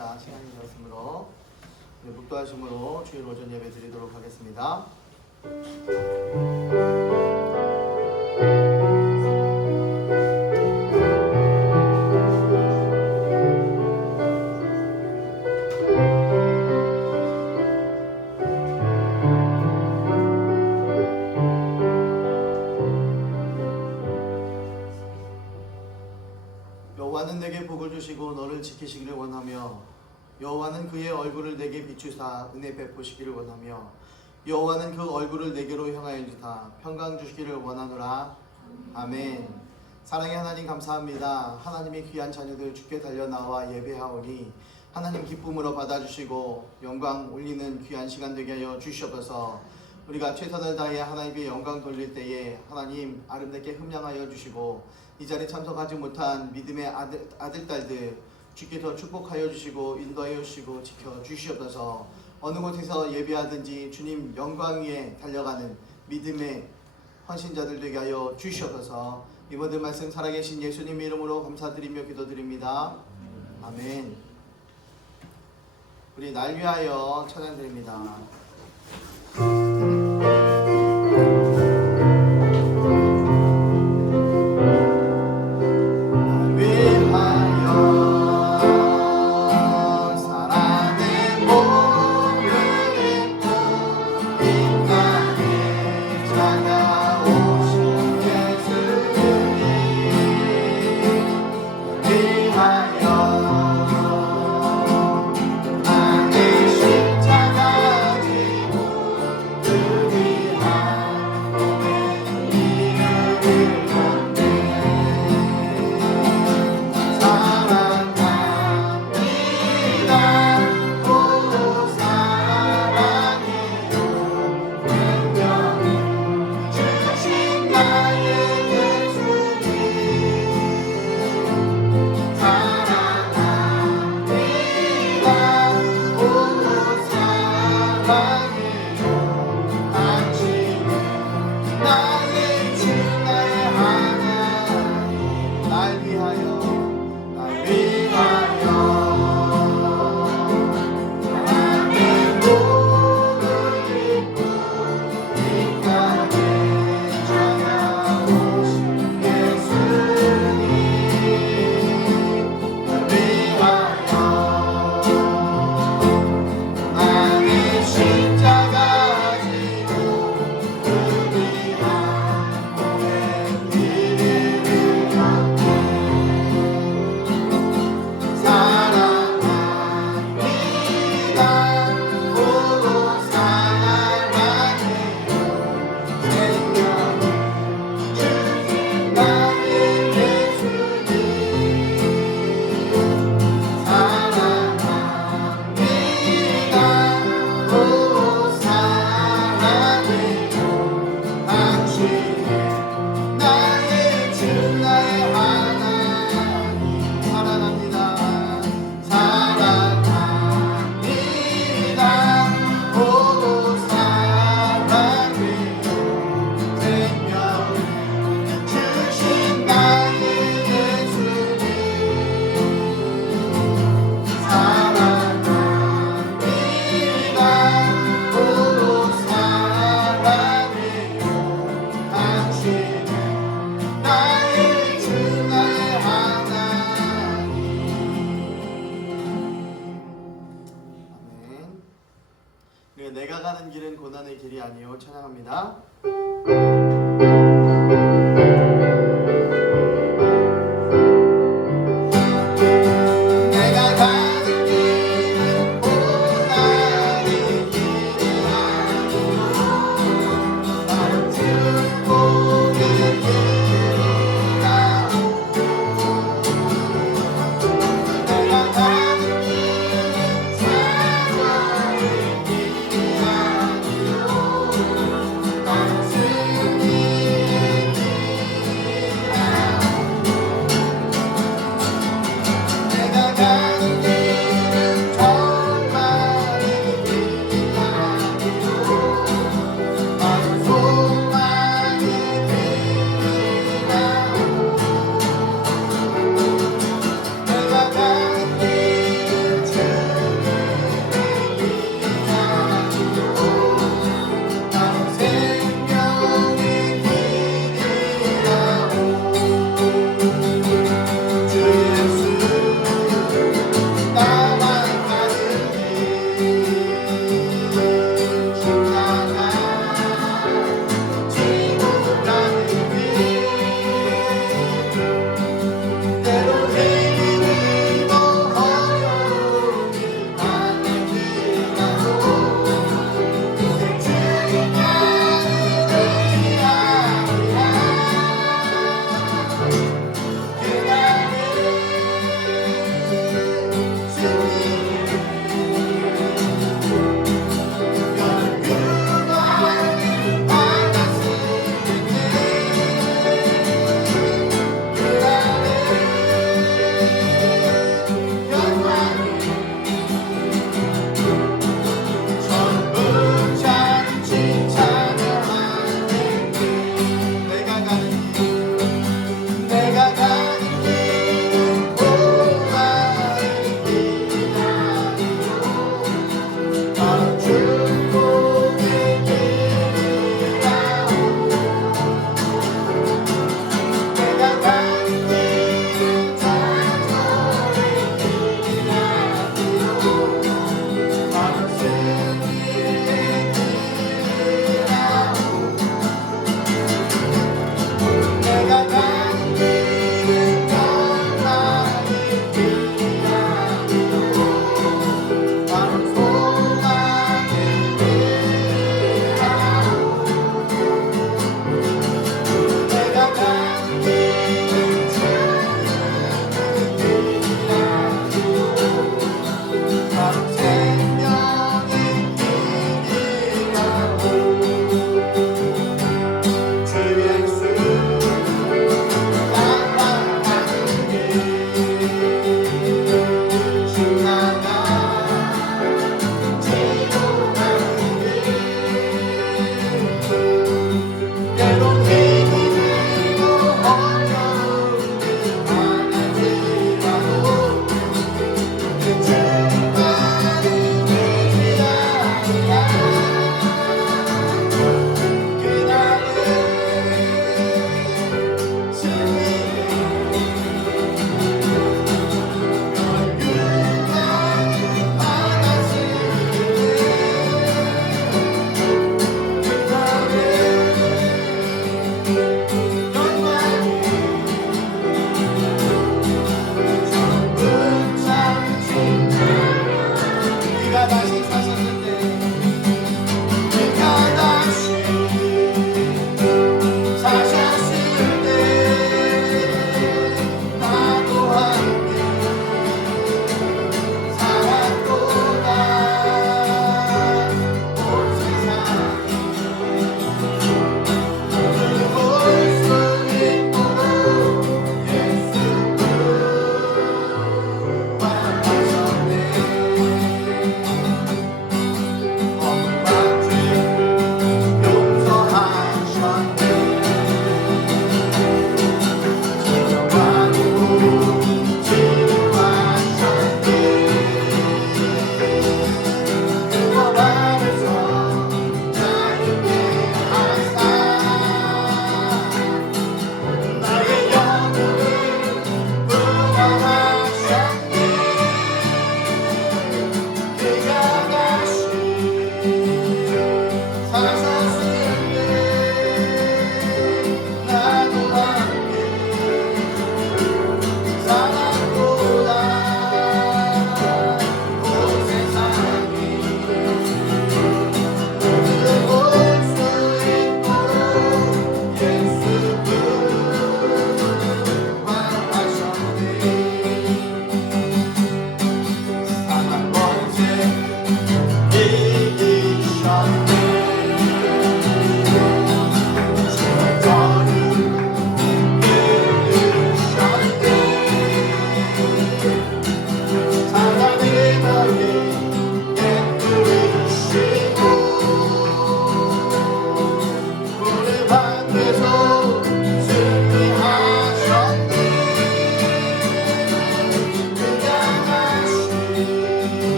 감사합니다. 시간이 되었으므로 묵도하심으로 주일 오전 예배 드리도록 하겠습니다. 여호와는 내게 복을 주시고 너를 지키시기를 원하며 여호와는 그의 얼굴을 내게 비추사 은혜 베푸시기를 원하며 여호와는 그 얼굴을 내게로 향하여 주사 평강 주시기를 원하노라. 아멘. 사랑의 하나님 감사합니다. 하나님의 귀한 자녀들 주께 달려나와 예배하오니 하나님 기쁨으로 받아주시고 영광 올리는 귀한 시간 되게 하여 주시옵소서. 우리가 최선을 다해 하나님께 영광 돌릴 때에 하나님 아름답게 흠양하여 주시고 이 자리에 참석하지 못한 믿음의 아들 딸들 주께서 축복하여 주시고 인도하여 주시고 지켜 주시옵소서. 어느 곳에서 예배하든지 주님 영광 위에 달려가는 믿음의 헌신자들 되게 하여 주시옵소서. 이모든 말씀 살아계신 예수님 이름으로 감사드리며 기도드립니다. 아멘. 우리 날 위하여 찬양드립니다. 내가 가는 길은 고난의 길이 아니요 찬양합니다. I'm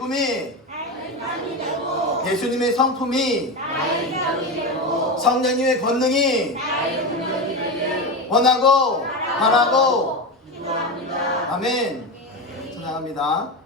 꿈이 예수님의 성품이 성령님의 권능이 원하고 바라고 아멘. 찬양합니다.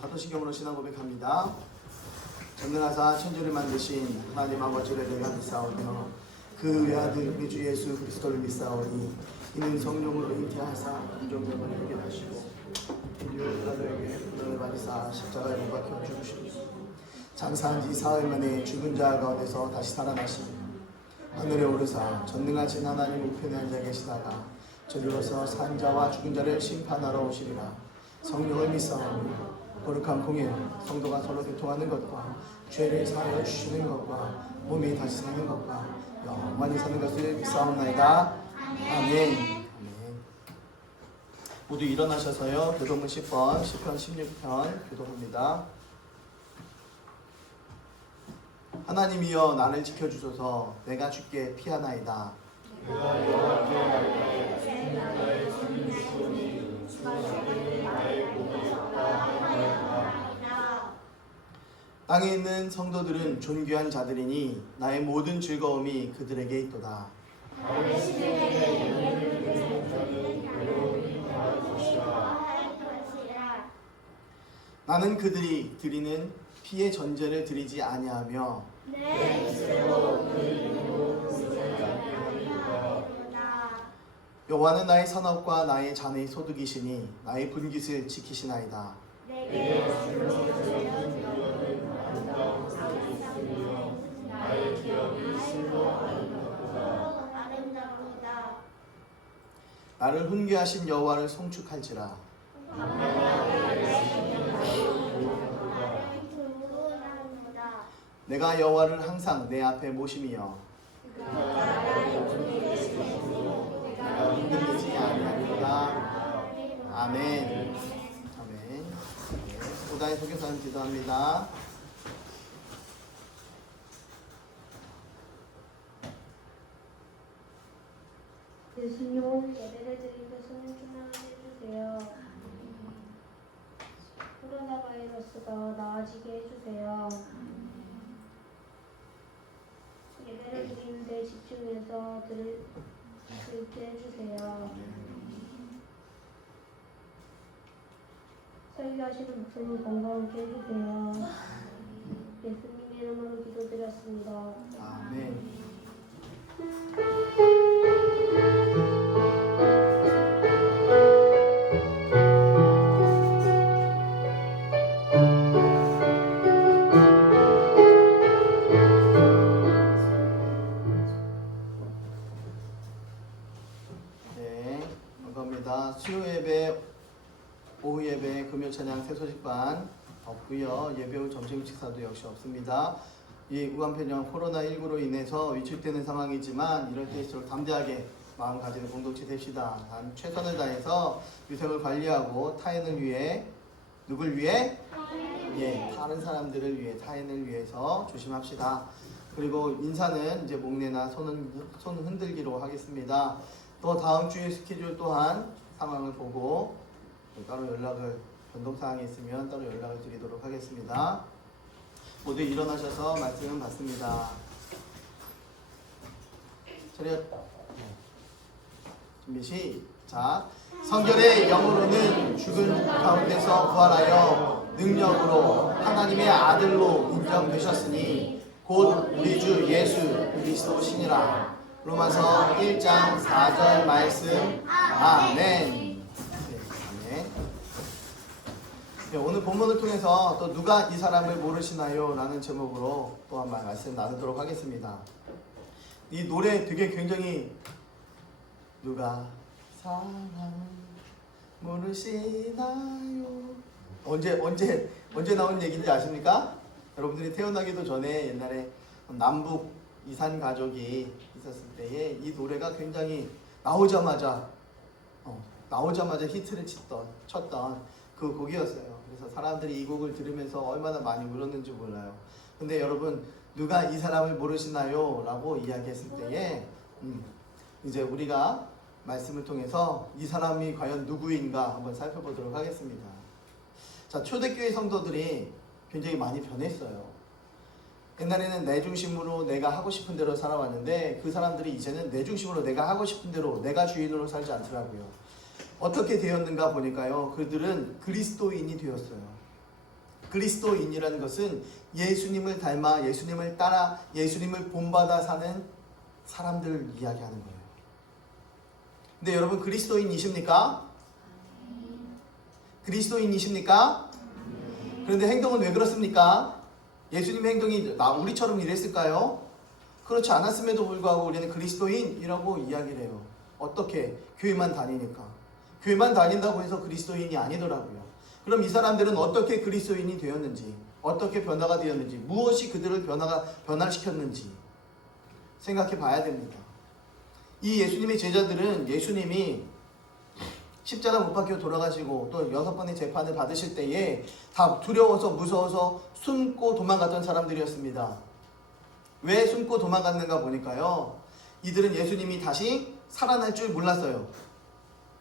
사도신경으로 신앙 고백합니다. 전능하사 천지를 만드신 하나님 아버지를 내가 믿사오며 그 외아들 우리 주 예수 그리스도를 믿사오니 이는 성령으로 잉태하사 인종명을 해결하시고 인류의 나라에게 너를 받으사 십자가에 못 박혀 죽으시고 장사한 지 사흘 만에 죽은 자 가운데서 다시 살아나시니 하늘에 오르사 전능하신 하나님 우편에 앉아 계시다가 저리로서 산 자와 죽은 자를 심판하러 오시리라. 성령을 믿사오니 거룩한 공예 성도가 서로 교통하는 것과 죄를 사하여 주시는 것과 몸이 다시 사는 것과 영원히 사는 것을 믿사옵나이다. 아멘. 모두 일어나셔서요. 교도문 10번 시편 16편 교도합니다. 하나님이여 나를 지켜주소서. 내가 주께 피하나이다. 내가 여호와께 나의 나의 주님 시온이 주의 나의 복이 있다 하나이다. 땅에 있는 성도들은 존귀한 자들이니 나의 모든 즐거움이 그들에게 있도다. 나의 시대에 영예를 드리는 자는 괴로움이 더할 것이라. 나는 그들이 드리는 피의 전제를 드리지 아니하며 내 입술로 그 이름으로 부르지 아니하리로다. 여호와는 나의 산업과 나의 잔의 소득이시니 나의 분깃을 지키시나이다. 내게 주는 기업은 아름다운 곳에 있으며 나의 기업이 실로 아름다우다. 나를 훈계하신 여호와를 송축할지라. 내가 여호와를 항상 내 앞에 모심이여 흔들리지 아니하리로다. 아멘. 아멘. 부다의 선교사님 기도합니다. 예수님 예배를 드릴 때 손을 충만하게 해주세요. 코로나 바이러스가 나아지게 해주세요. 예배를 드리는데 집중해서 들을 수 있게 해주세요. 설교하시는 목사님 건강하게 해주세요. 예수님의 이름으로 기도드렸습니다. 아멘. 네, 감사합니다. 수요 예배, 오후 예배, 금요 찬양, 새소식반 없고요. 예배 후 점심 식사도 역시 없습니다. 이 우한폐렴 코로나19로 인해서 위축되는 상황이지만 이럴 때일수록 담대하게 마음 가지는 공동체 됩시다. 최선을 다해서 위생을 관리하고 타인을 위해, 누굴 위해? 예, 다른 사람들을 위해, 타인을 위해서 조심합시다. 그리고 인사는 이제 목례나 손 흔들기로 하겠습니다. 또 다음 주의 스케줄 또한 상황을 보고 따로 연락을, 변동사항이 있으면 따로 연락을 드리도록 하겠습니다. 모두 일어나셔서 말씀을 받습니다. 차렷. 준비 시작. 성결의 영으로는 죽은 가운데서 부활하여 능력으로 하나님의 아들로 인정되셨으니 곧 우리 주 예수 그리스도시니라. 로마서 1장 4절 말씀. 아멘. 네, 오늘 본문을 통해서 또 누가 이 사람을 모르시나요? 라는 제목으로 또 한 번 말씀 나누도록 하겠습니다. 이 노래 되게 굉장히, 누가 사람 모르시나요? 언제 나온 얘기인지 아십니까? 여러분들이 태어나기도 전에 옛날에 남북 이산 가족이 있었을 때에 이 노래가 굉장히 나오자마자 히트를 쳤던 그 곡이었어요. 그래서 사람들이 이 곡을 들으면서 얼마나 많이 울었는지 몰라요. 근데 여러분, 누가 이 사람을 모르시나요? 라고 이야기했을 때에 이제 우리가 말씀을 통해서 이 사람이 과연 누구인가 한번 살펴보도록 하겠습니다. 자, 초대교회 성도들이 굉장히 많이 변했어요. 옛날에는 내 중심으로 내가 하고 싶은 대로 살아왔는데 그 사람들이 이제는 내 중심으로 내가 하고 싶은 대로, 내가 주인으로 살지 않더라고요. 어떻게 되었는가 보니까요, 그들은 그리스도인이 되었어요. 그리스도인이라는 것은 예수님을 닮아, 예수님을 따라, 예수님을 본받아 사는 사람들을 이야기하는 거예요. 근데 여러분, 그리스도인이십니까? 그리스도인이십니까? 그런데 행동은 왜 그렇습니까? 예수님의 행동이 우리처럼 이랬을까요? 그렇지 않았음에도 불구하고 우리는 그리스도인이라고 이야기를 해요. 어떻게? 교회만 다니니까. 교회만 다닌다고 해서 그리스도인이 아니더라고요. 그럼 이 사람들은 어떻게 그리스도인이 되었는지, 어떻게 변화가 되었는지, 무엇이 그들을 변화시켰는지 생각해 봐야 됩니다. 이 예수님의 제자들은 예수님이 십자가 못 박혀 돌아가시고 또 6번의 재판을 받으실 때에 다 두려워서 무서워서 숨고 도망갔던 사람들이었습니다. 왜 숨고 도망갔는가 보니까요, 이들은 예수님이 다시 살아날 줄 몰랐어요.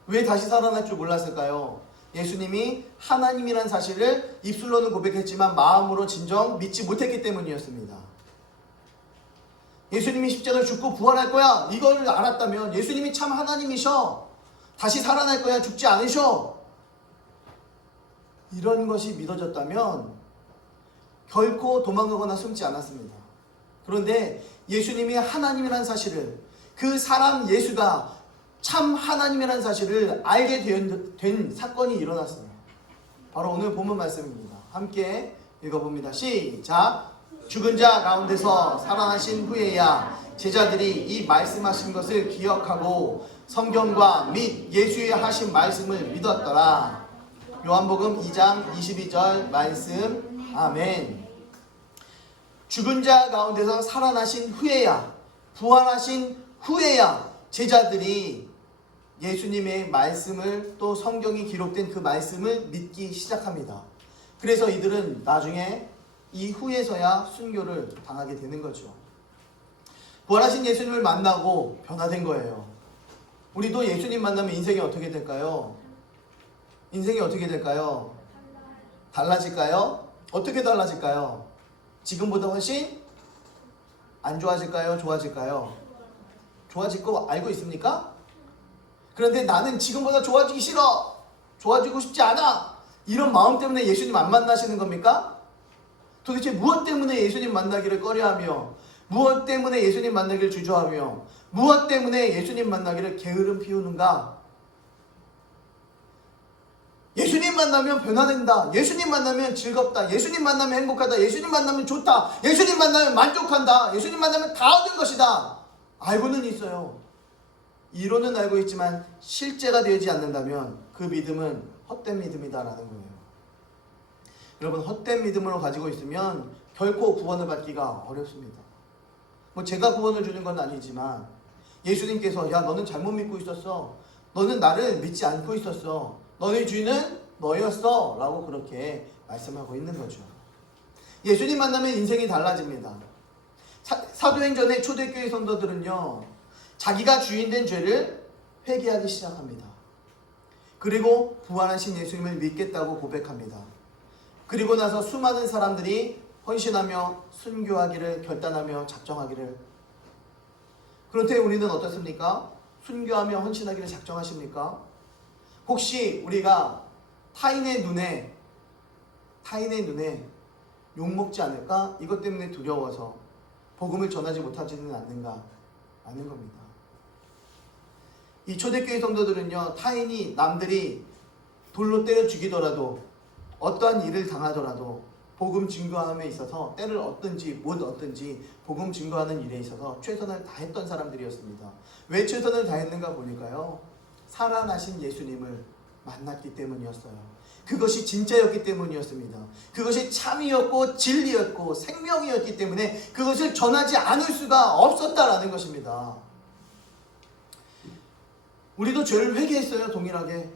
왜 다시 살아날 줄 몰랐을까요? 예수님이 하나님이란 사실을 입술로는 고백했지만 마음으로 진정 믿지 못했기 때문이었습니다. 예수님이 십자가를 죽고 부활할 거야, 이걸 알았다면, 예수님이 참 하나님이셔, 다시 살아날 거야, 죽지 않으셔, 이런 것이 믿어졌다면 결코 도망가거나 숨지 않았습니다. 그런데 예수님이 하나님이란 사실을, 그 사람 예수가 참 하나님이라는 사실을 알게 된 사건이 일어났어요. 바로 오늘 본문 말씀입니다. 함께 읽어봅니다. 시작. 죽은 자 가운데서 살아나신 후에야 제자들이 이 말씀하신 것을 기억하고 성경과 및 예수의 하신 말씀을 믿었더라. 요한복음 2장 22절 말씀. 아멘. 죽은 자 가운데서 살아나신 후에야, 부활하신 후에야 제자들이 예수님의 말씀을, 또 성경이 기록된 그 말씀을 믿기 시작합니다. 그래서 이들은 나중에 이후에서야 순교를 당하게 되는 거죠. 부활하신 예수님을 만나고 변화된 거예요. 우리도 예수님 만나면 인생이 어떻게 될까요? 인생이 어떻게 될까요? 달라질까요? 어떻게 달라질까요? 지금보다 훨씬 안 좋아질까요? 좋아질까요? 좋아질 거 알고 있습니까? 그런데 나는 지금보다 좋아지기 싫어. 좋아지고 싶지 않아. 이런 마음 때문에 예수님 안 만나시는 겁니까? 도대체 무엇 때문에 예수님 만나기를 꺼려하며, 무엇 때문에 예수님 만나기를 주저하며, 무엇 때문에 예수님 만나기를 게으름 피우는가? 예수님 만나면 변화된다. 예수님 만나면 즐겁다. 예수님 만나면 행복하다. 예수님 만나면 좋다. 예수님 만나면 만족한다. 예수님 만나면 다 얻은 것이다. 알고는 있어요. 이론은 알고 있지만 실제가 되지 않는다면 그 믿음은 헛된 믿음이다라는 거예요. 여러분, 헛된 믿음으로 가지고 있으면 결코 구원을 받기가 어렵습니다. 뭐 제가 구원을 주는 건 아니지만 예수님께서 야 너는 잘못 믿고 있었어. 너는 나를 믿지 않고 있었어. 너의 주인은 너였어 라고 그렇게 말씀하고 있는 거죠. 예수님 만나면 인생이 달라집니다. 사도행전의 초대교회 성도들은요, 자기가 주인된 죄를 회개하기 시작합니다. 그리고 부활하신 예수님을 믿겠다고 고백합니다. 그리고 나서 수많은 사람들이 헌신하며 순교하기를 결단하며 작정하기를. 그런데 우리는 어떻습니까? 순교하며 헌신하기를 작정하십니까? 혹시 우리가 타인의 눈에 욕먹지 않을까? 이것 때문에 두려워서 복음을 전하지 못하지는 않는가? 아는 겁니다. 이 초대교회 성도들은요, 타인이 남들이 돌로 때려 죽이더라도 어떠한 일을 당하더라도 복음 증거함에 있어서 때를 얻든지 못 얻든지 복음 증거하는 일에 있어서 최선을 다했던 사람들이었습니다. 왜 최선을 다했는가 보니까요, 살아나신 예수님을 만났기 때문이었어요. 그것이 진짜였기 때문이었습니다. 그것이 참이었고 진리였고 생명이었기 때문에 그것을 전하지 않을 수가 없었다라는 것입니다. 우리도 죄를 회개했어요, 동일하게.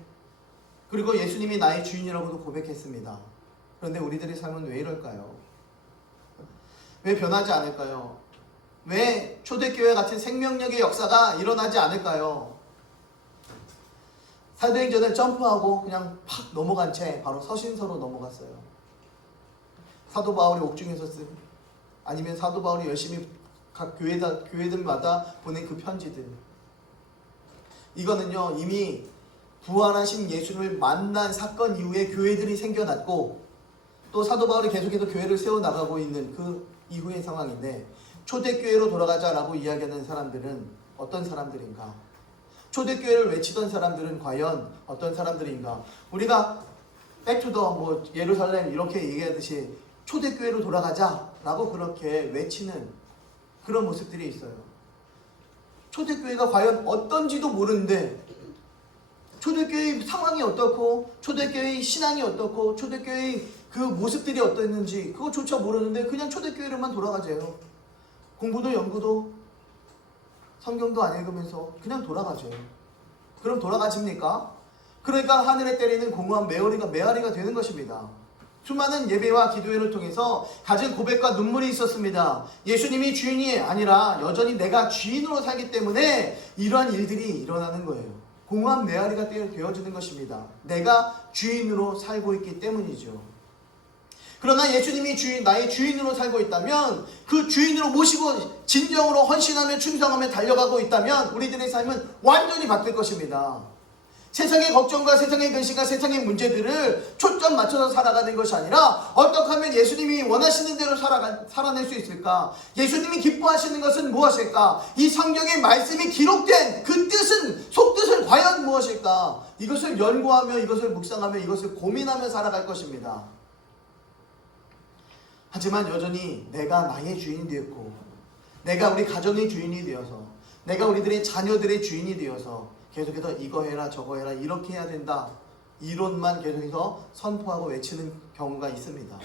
그리고 예수님이 나의 주인이라고도 고백했습니다. 그런데 우리들의 삶은 왜 이럴까요? 왜 변하지 않을까요? 왜 초대교회 같은 생명력의 역사가 일어나지 않을까요? 사도행전을 점프하고 그냥 팍 넘어간 채 바로 서신서로 넘어갔어요. 사도 바울이 옥중에서 쓴, 아니면 사도 바울이 열심히 각 교회들마다 보낸 그 편지들. 이거는요, 이미 부활하신 예수님을 만난 사건 이후에 교회들이 생겨났고, 또 사도 바울이 계속해서 교회를 세워나가고 있는 그 이후의 상황인데, 초대교회로 돌아가자라고 이야기하는 사람들은 어떤 사람들인가? 초대교회를 외치던 사람들은 과연 어떤 사람들인가? 우리가 백투더 뭐 예루살렘 이렇게 얘기하듯이 초대교회로 돌아가자라고 그렇게 외치는 그런 모습들이 있어요. 초대교회가 과연 어떤지도 모르는데, 초대교회의 상황이 어떻고, 초대교회의 신앙이 어떻고, 초대교회의 그 모습들이 어땠는지 그거조차 모르는데 그냥 초대교회로만 돌아가재요. 공부도 연구도 성경도 안 읽으면서 그냥 돌아가재요. 그럼 돌아가십니까? 그러니까 하늘에 때리는 공허한 메아리가 되는 것입니다. 수많은 예배와 기도회를 통해서 가진 고백과 눈물이 있었습니다. 예수님이 주인이 아니라 여전히 내가 주인으로 살기 때문에 이러한 일들이 일어나는 거예요. 공허한 메아리가 되어지는 것입니다. 내가 주인으로 살고 있기 때문이죠. 그러나 예수님이 나의 주인으로 살고 있다면, 그 주인으로 모시고 진정으로 헌신하며 충성하며 달려가고 있다면 우리들의 삶은 완전히 바뀔 것입니다. 세상의 걱정과 세상의 근심과 세상의 문제들을 초점 맞춰서 살아가는 것이 아니라, 어떻게 하면 예수님이 원하시는 대로 살아낼 수 있을까? 예수님이 기뻐하시는 것은 무엇일까? 이 성경의 말씀이 기록된 그 뜻은, 속뜻은 과연 무엇일까? 이것을 연구하며 이것을 묵상하며 이것을 고민하며 살아갈 것입니다. 하지만 여전히 내가 나의 주인이 되었고, 내가 우리 가정의 주인이 되어서, 내가 우리들의 자녀들의 주인이 되어서 계속해서 이거 해라 저거 해라 이렇게 해야 된다, 이론만 계속해서 선포하고 외치는 경우가 있습니다.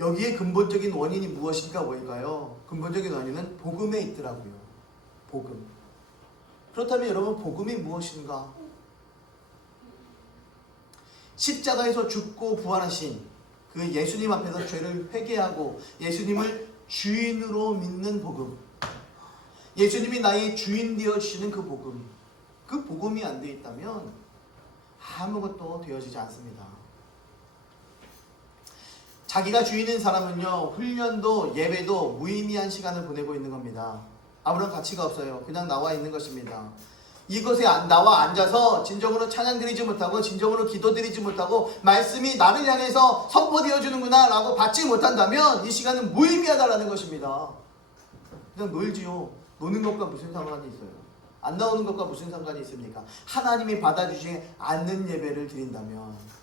여기에 근본적인 원인이 무엇인가 뭘까요? 근본적인 원인은 복음에 있더라고요. 복음. 그렇다면 여러분, 복음이 무엇인가? 십자가에서 죽고 부활하신 그 예수님 앞에서 죄를 회개하고 예수님을 주인으로 믿는 복음, 예수님이 나의 주인 되어주시는 그 복음, 그 복음이 안 되어 있다면 아무것도 되어지지 않습니다. 자기가 주인인 사람은요, 훈련도 예배도 무의미한 시간을 보내고 있는 겁니다. 아무런 가치가 없어요. 그냥 나와 있는 것입니다. 이것에 나와 앉아서 진정으로 찬양 드리지 못하고 진정으로 기도 드리지 못하고 말씀이 나를 향해서 선포되어 주는구나 라고 받지 못한다면 이 시간은 무의미하다라는 것입니다. 그냥 놀지요. 노는 것과 무슨 상관이 있어요? 안 나오는 것과 무슨 상관이 있습니까? 하나님이 받아주지 않는 예배를 드린다면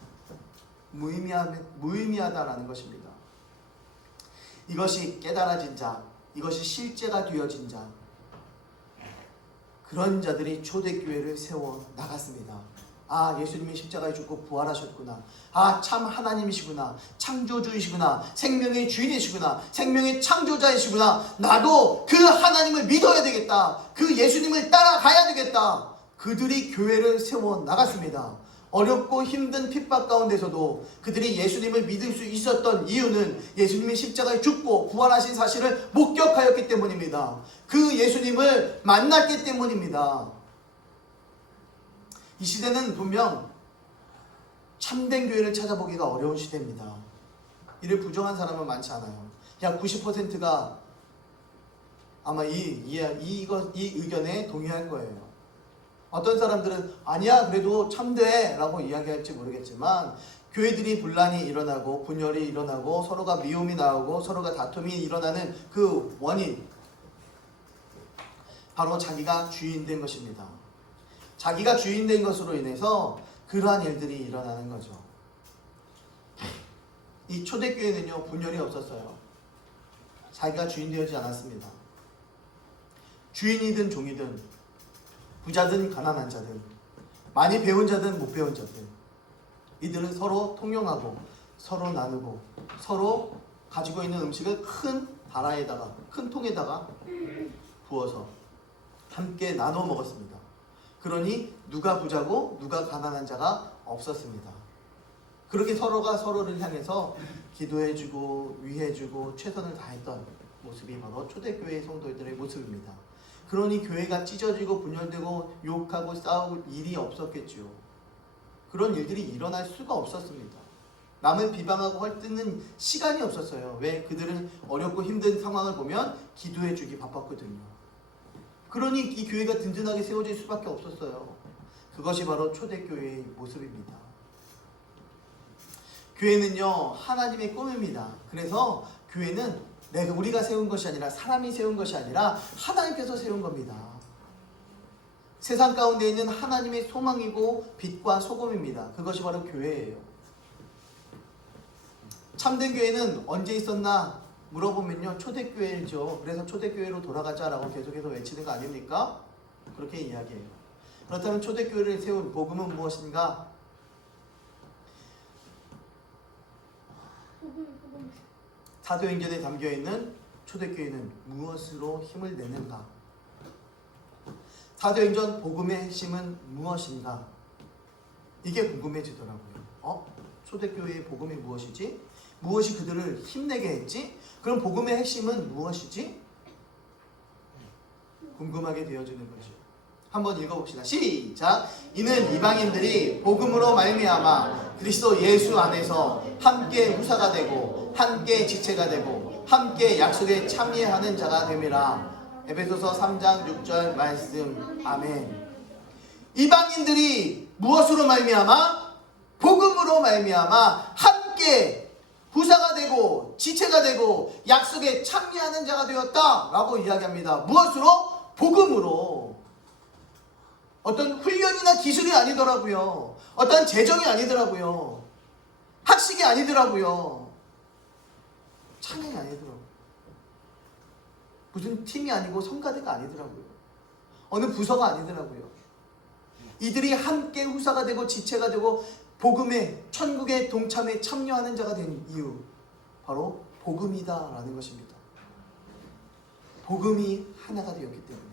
무의미하다라는 것입니다. 이것이 깨달아진 자, 이것이 실제가 되어진 자, 그런 자들이 초대교회를 세워 나갔습니다. 아, 예수님이 십자가에 죽고 부활하셨구나. 아, 참 하나님이시구나. 창조주이시구나. 생명의 주인이시구나. 생명의 창조자이시구나. 나도 그 하나님을 믿어야 되겠다. 그 예수님을 따라가야 되겠다. 그들이 교회를 세워 나갔습니다. 어렵고 힘든 핍박 가운데서도 그들이 예수님을 믿을 수 있었던 이유는 예수님이 십자가에 죽고 부활하신 사실을 목격하였기 때문입니다. 그 예수님을 만났기 때문입니다. 이 시대는 분명 참된 교회를 찾아보기가 어려운 시대입니다. 이를 부정한 사람은 많지 않아요. 약 90%가 아마 이 의견에 동의할 거예요. 어떤 사람들은 아니야 그래도 참돼 라고 이야기할지 모르겠지만 교회들이 분란이 일어나고 분열이 일어나고 서로가 미움이 나오고 서로가 다툼이 일어나는 그 원인, 바로 자기가 주인된 것입니다. 자기가 주인된 것으로 인해서 그러한 일들이 일어나는 거죠. 이 초대교회는요, 분열이 없었어요. 자기가 주인 되지 않았습니다. 주인이든 종이든 부자든 가난한 자든 많이 배운 자든 못 배운 자든 이들은 서로 통용하고 서로 나누고 서로 가지고 있는 음식을 큰 다라에다가 큰 통에다가 부어서 함께 나눠 먹었습니다. 그러니 누가 부자고 누가 가난한 자가 없었습니다. 그렇게 서로가 서로를 향해서 기도해주고 위해주고 최선을 다했던 모습이 바로 초대교회 성도들의 모습입니다. 그러니 교회가 찢어지고 분열되고 욕하고 싸우고 일이 없었겠죠. 그런 일들이 일어날 수가 없었습니다. 남을 비방하고 헐뜯는 시간이 없었어요. 왜? 그들은 어렵고 힘든 상황을 보면 기도해주기 바빴거든요. 그러니 이 교회가 든든하게 세워질 수밖에 없었어요. 그것이 바로 초대교회의 모습입니다. 교회는요, 하나님의 꿈입니다. 그래서 교회는 우리가 세운 것이 아니라 사람이 세운 것이 아니라 하나님께서 세운 겁니다. 세상 가운데 있는 하나님의 소망이고 빛과 소금입니다. 그것이 바로 교회예요. 참된 교회는 언제 있었나 물어보면요, 초대교회죠. 그래서 초대교회로 돌아가자라고 계속해서 외치는 거 아닙니까? 그렇게 이야기해요. 그렇다면 초대교회를 세운 복음은 무엇인가? 사도행전에 담겨있는 초대교회는 무엇으로 힘을 내는가? 사도행전 복음의 핵심은 무엇인가? 이게 궁금해지더라고요. 초대교회의 복음이 무엇이지? 무엇이 그들을 힘내게 했지? 그럼 복음의 핵심은 무엇이지? 궁금하게 되어지는 거죠. 한번 읽어봅시다. 시작! 이는 이방인들이 복음으로 말미암아 그리스도 예수 안에서 함께 후사가 되고 함께 지체가 되고 함께 약속에 참여하는 자가 됨이라. 에베소서 3장 6절 말씀. 아멘. 이방인들이 무엇으로 말미암아? 복음으로 말미암아 함께 후사가 되고 지체가 되고 약속에 참여하는 자가 되었다라고 이야기합니다. 무엇으로? 복음으로. 어떤 훈련이나 기술이 아니더라고요. 어떤 재정이 아니더라고요. 학식이 아니더라고요. 찬양이 아니더라고요. 무슨 팀이 아니고 성가대가 아니더라고요. 어느 부서가 아니더라고요. 이들이 함께 후사가 되고 지체가 되고 복음의 천국의 동참에 참여하는 자가 된 이유, 바로 복음이다라는 것입니다. 복음이 하나가 되었기 때문에.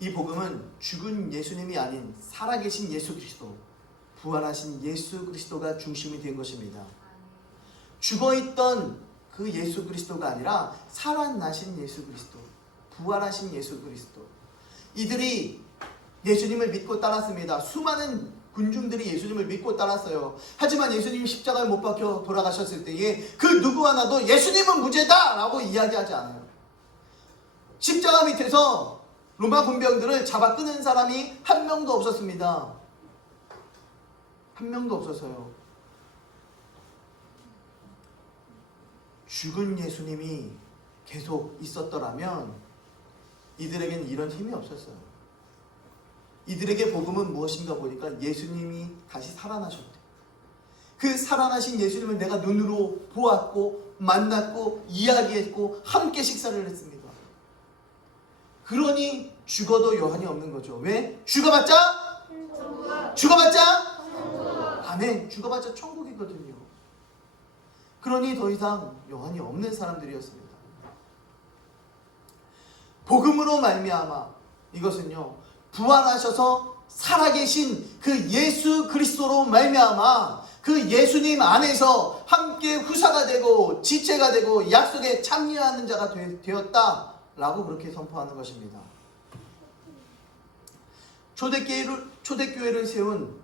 이 복음은 죽은 예수님이 아닌 살아계신 예수 그리스도, 부활하신 예수 그리스도가 중심이 된 것입니다. 죽어있던 그 예수 그리스도가 아니라 살아나신 예수 그리스도, 부활하신 예수 그리스도. 이들이 예수님을 믿고 따랐습니다. 수많은 군중들이 예수님을 믿고 따랐어요. 하지만 예수님이 십자가에 못 박혀 돌아가셨을 때에 그 누구 하나도 예수님은 무죄다 라고 이야기하지 않아요. 십자가 밑에서 로마 군병들을 잡아 끄는 사람이 한 명도 없었습니다. 한 명도 없었어요. 죽은 예수님이 계속 있었더라면 이들에겐 이런 힘이 없었어요. 이들에게 복음은 무엇인가 보니까 예수님이 다시 살아나셨대. 그 살아나신 예수님을 내가 눈으로 보았고 만났고 이야기했고 함께 식사를 했습니다. 그러니 죽어도 여한이 없는 거죠. 왜? 죽어봤자? 죽어봤자? 아멘. 죽어봤자 천국이거든요. 그러니 더 이상 여한이 없는 사람들이었습니다. 복음으로 말미암아 이것은요, 부활하셔서 살아계신 그 예수 그리스도로 말미암아 그 예수님 안에서 함께 후사가 되고 지체가 되고 약속에 참여하는 자가 되었다라고 그렇게 선포하는 것입니다. 초대교회를 세운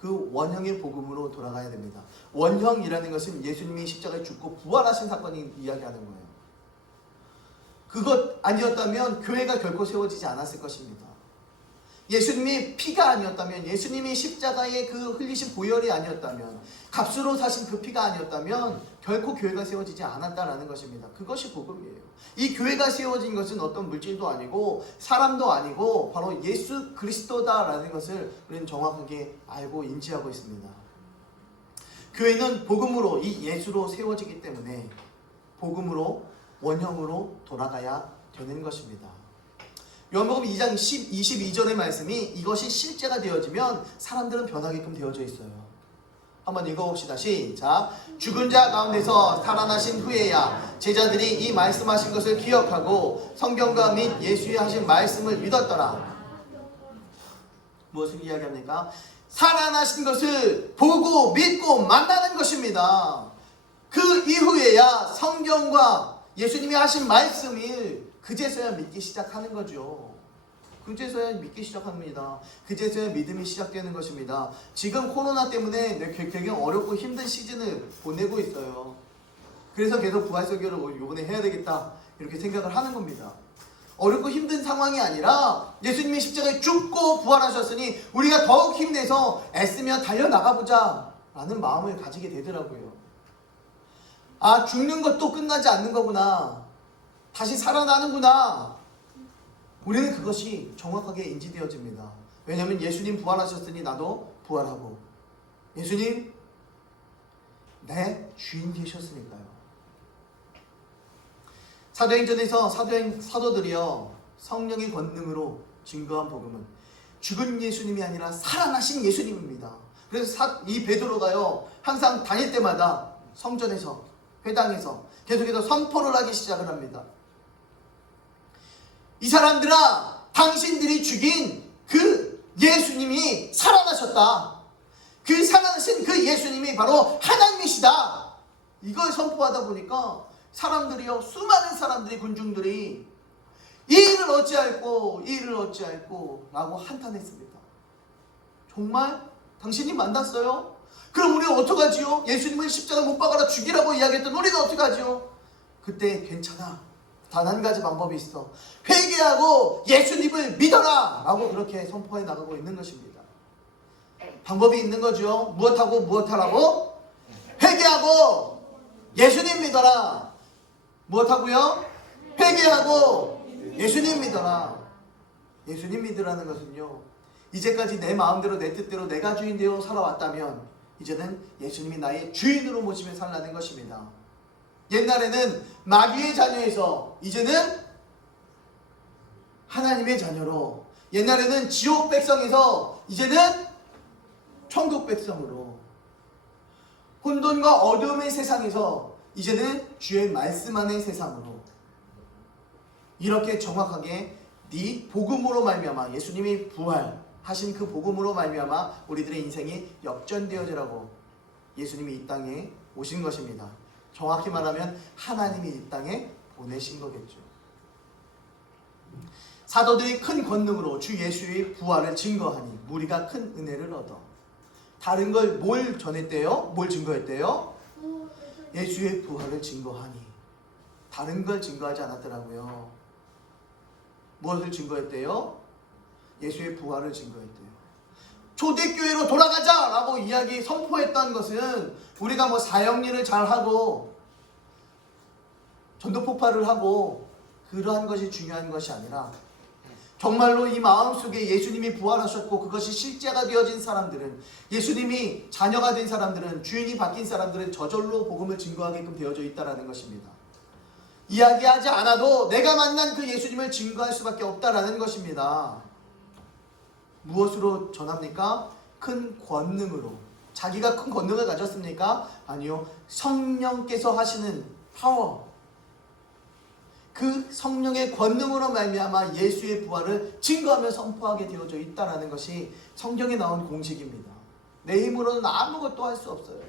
그 원형의 복음으로 돌아가야 됩니다. 원형이라는 것은 예수님이 십자가에 죽고 부활하신 사건이 이야기하는 거예요. 그것 아니었다면 교회가 결코 세워지지 않았을 것입니다. 예수님이 피가 아니었다면, 예수님이 십자가의 그 흘리신 보혈이 아니었다면, 값으로 사신 그 피가 아니었다면 결코 교회가 세워지지 않았다라는 것입니다. 그것이 복음이에요. 이 교회가 세워진 것은 어떤 물질도 아니고 사람도 아니고 바로 예수 그리스도다라는 것을 우리는 정확하게 알고 인지하고 있습니다. 교회는 복음으로, 이 예수로 세워지기 때문에 복음으로, 원형으로 돌아가야 되는 것입니다. 요한복음 2장 22절의 말씀이 이것이 실제가 되어지면 사람들은 변하게끔 되어져 있어요. 한번 읽어봅시다. 시작. 죽은 자 가운데서 살아나신 후에야 제자들이 이 말씀하신 것을 기억하고 성경과 및 예수의 하신 말씀을 믿었더라. 무엇을 이야기합니까? 살아나신 것을 보고 믿고 만나는 것입니다. 그 이후에야 성경과 예수님이 하신 말씀을 그제서야 믿기 시작하는 거죠. 그제서야 믿기 시작합니다. 그제서야 믿음이 시작되는 것입니다. 지금 코로나 때문에 굉장히 어렵고 힘든 시즌을 보내고 있어요. 그래서 계속 부활설교를 이번에 해야 되겠다 이렇게 생각을 하는 겁니다. 어렵고 힘든 상황이 아니라 예수님이 십자가에 죽고 부활하셨으니 우리가 더욱 힘내서 애쓰며 달려나가보자 라는 마음을 가지게 되더라고요. 아, 죽는 것도 끝나지 않는 거구나. 다시 살아나는구나. 우리는 그것이 정확하게 인지되어집니다. 왜냐하면 예수님 부활하셨으니 나도 부활하고 예수님 내 주인 되셨으니까요. 사도행전에서 사도들이요 성령의 권능으로 증거한 복음은 죽은 예수님이 아니라 살아나신 예수님입니다. 그래서 이 베드로가요 항상 다닐 때마다 성전에서 회당에서 계속해서 선포를 하기 시작을 합니다. 이 사람들아, 당신들이 죽인 그 예수님이 살아나셨다. 그 살아나신 그 예수님이 바로 하나님이시다. 이걸 선포하다 보니까 사람들이요, 수많은 사람들이, 군중들이 이 일을 어찌할꼬, 이 일을 어찌할꼬 라고 한탄했습니다. 정말? 당신이 만났어요? 그럼 우리는 어떡하지요? 예수님을 십자가 못 박아라 죽이라고 이야기했던 우리는 어떡하지요? 그때 괜찮아. 단 한 가지 방법이 있어. 회개하고 예수님을 믿어라 라고 그렇게 선포해 나가고 있는 것입니다. 방법이 있는 거죠. 무엇하고 무엇하라고? 회개하고 예수님 믿어라. 무엇하고요? 회개하고 예수님 믿어라. 예수님 믿으라는 것은요, 이제까지 내 마음대로 내 뜻대로 내가 주인 되어 살아왔다면 이제는 예수님이 나의 주인으로 모시며 살라는 것입니다. 옛날에는 마귀의 자녀에서 이제는 하나님의 자녀로, 옛날에는 지옥 백성에서 이제는 천국 백성으로, 혼돈과 어둠의 세상에서 이제는 주의 말씀 안의 세상으로, 이렇게 정확하게 네 복음으로 말미암아 예수님이 부활 하신 그 복음으로 말미암아 우리들의 인생이 역전되어지라고 예수님이 이 땅에 오신 것입니다. 정확히 말하면 하나님이 이 땅에 보내신 거겠죠. 사도들이 큰 권능으로 주 예수의 부활을 증거하니 무리가 큰 은혜를 얻어. 다른 걸 뭘 전했대요? 뭘 증거했대요? 예수의 부활을 증거하니. 다른 걸 증거하지 않았더라고요. 무엇을 증거했대요? 예수의 부활을 증거했대요. 초대교회로 돌아가자라고 이야기 선포했던 것은 우리가 뭐 사형리를 잘하고 전도폭발을 하고 그러한 것이 중요한 것이 아니라 정말로 이 마음속에 예수님이 부활하셨고 그것이 실제가 되어진 사람들은, 예수님이 자녀가 된 사람들은, 주인이 바뀐 사람들은 저절로 복음을 증거하게끔 되어져 있다는 것입니다. 이야기하지 않아도 내가 만난 그 예수님을 증거할 수밖에 없다라는 것입니다. 무엇으로 전합니까? 큰 권능으로. 자기가 큰 권능을 가졌습니까? 아니요. 성령께서 하시는 파워, 그 성령의 권능으로 말미암아 예수의 부활을 증거하며 선포하게 되어져 있다는 것이 성경에 나온 공식입니다. 내 힘으로는 아무것도 할 수 없어요.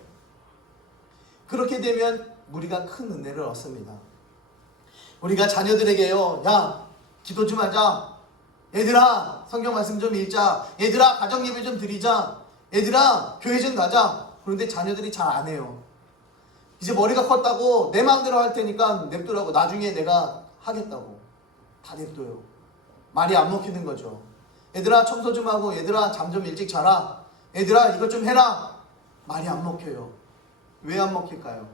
그렇게 되면 우리가 큰 은혜를 얻습니다. 우리가 자녀들에게요, 야, 기도 좀 하자. 얘들아, 성경 말씀 좀 읽자. 얘들아, 가정 예배 좀 드리자. 얘들아, 교회 좀 가자. 그런데 자녀들이 잘 안 해요. 이제 머리가 컸다고 내 마음대로 할 테니까 냅두라고, 나중에 내가 하겠다고 다 냅둬요. 말이 안 먹히는 거죠. 얘들아, 청소 좀 하고, 얘들아, 잠 좀 일찍 자라. 얘들아, 이것 좀 해라. 말이 안 먹혀요. 왜 안 먹힐까요?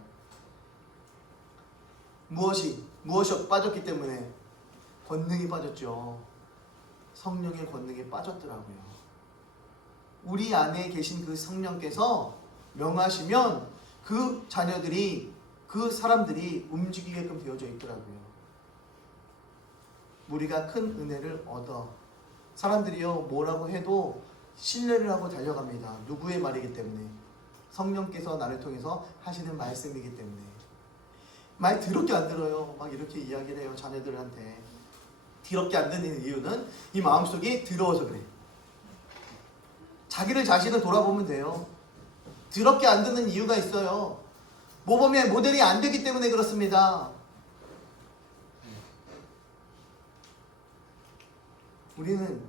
무엇이 빠졌기 때문에? 권능이 빠졌죠. 성령의 권능이 빠졌더라고요. 우리 안에 계신 그 성령께서 명하시면 그 자녀들이, 그 사람들이 움직이게끔 되어져 있더라고요. 우리가 큰 은혜를 얻어. 사람들이요, 뭐라고 해도 신뢰를 하고 달려갑니다. 누구의 말이기 때문에? 성령께서 나를 통해서 하시는 말씀이기 때문에. 말 더럽게 안 들어요. 막 이렇게 이야기를 해요, 자녀들한테. 더럽게 안 듣는 이유는 이 마음속이 더러워서 그래. 자신을 돌아보면 돼요. 더럽게 안 듣는 이유가 있어요. 모범의 모델이 안 되기 때문에 그렇습니다. 우리는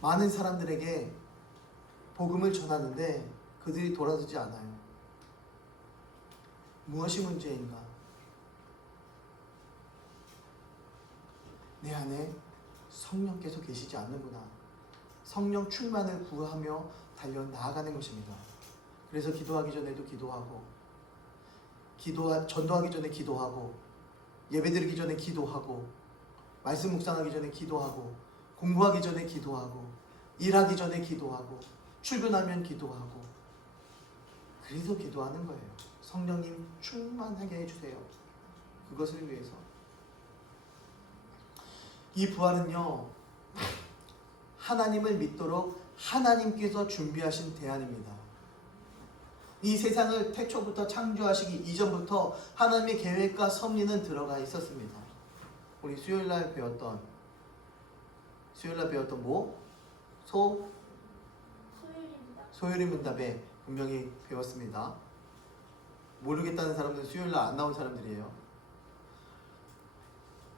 많은 사람들에게 복음을 전하는데 그들이 돌아서지 않아요. 무엇이 문제인가? 내 안에 성령께서 계시지 않는구나. 성령 충만을 구하며 달려 나아가는 것입니다. 그래서 기도하기 전에도 기도하고, 전도하기 전에 기도하고, 예배드리기 전에 기도하고, 말씀 묵상하기 전에 기도하고, 공부하기 전에 기도하고, 일하기 전에 기도하고, 출근하면 기도하고, 그래서 기도하는 거예요. 성령님 충만하게 해주세요. 그것을 위해서. 이 부활은요, 하나님을 믿도록 하나님께서 준비하신 대안입니다. 이 세상을 태초부터 창조하시기 이전부터 하나님의 계획과 섭리는 들어가 있었습니다. 우리 수요일날 배웠던 뭐? 소요리 문답에 분명히 배웠습니다. 모르겠다는 사람들은 수요일날 안 나온 사람들이에요.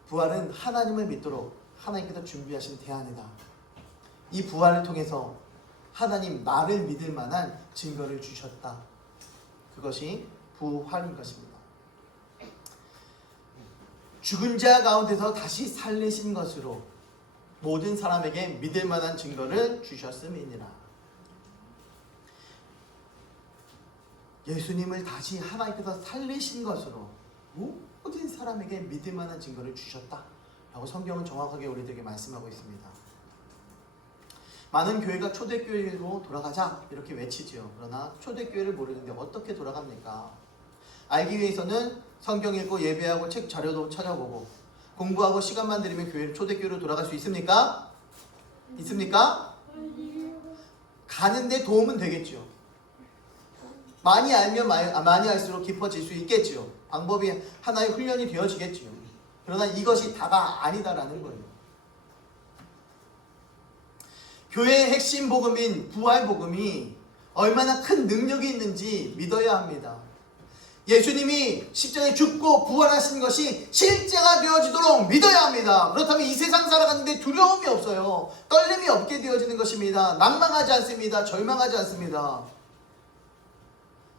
부활은 하나님을 믿도록 하나님께서 준비하신 대안이다. 이 부활을 통해서 하나님, 나를 믿을 만한 증거를 주셨다. 그것이 부활인 것입니다. 죽은 자 가운데서 다시 살리신 것으로 모든 사람에게 믿을 만한 증거를 주셨음이니라. 예수님을 다시 하나님께서 살리신 것으로 모든 사람에게 믿을 만한 증거를 주셨다 라고 성경은 정확하게 우리들에게 말씀하고 있습니다. 많은 교회가 초대교회로 돌아가자 이렇게 외치죠. 그러나 초대교회를 모르는데 어떻게 돌아갑니까? 알기 위해서는 성경 읽고 예배하고 책 자료도 찾아보고 공부하고 시간만 들이면 초대교회로 돌아갈 수 있습니까? 있습니까? 가는데 도움은 되겠죠. 많이 알면 많이 알수록 깊어질 수 있겠죠. 방법이 하나의 훈련이 되어지겠죠. 그러나 이것이 다가 아니다라는 거예요. 교회의 핵심 복음인 부활 복음이 얼마나 큰 능력이 있는지 믿어야 합니다. 예수님이 십자가에 죽고 부활하신 것이 실제가 되어지도록 믿어야 합니다. 그렇다면 이 세상 살아가는데 두려움이 없어요. 떨림이 없게 되어지는 것입니다. 낭망하지 않습니다. 절망하지 않습니다.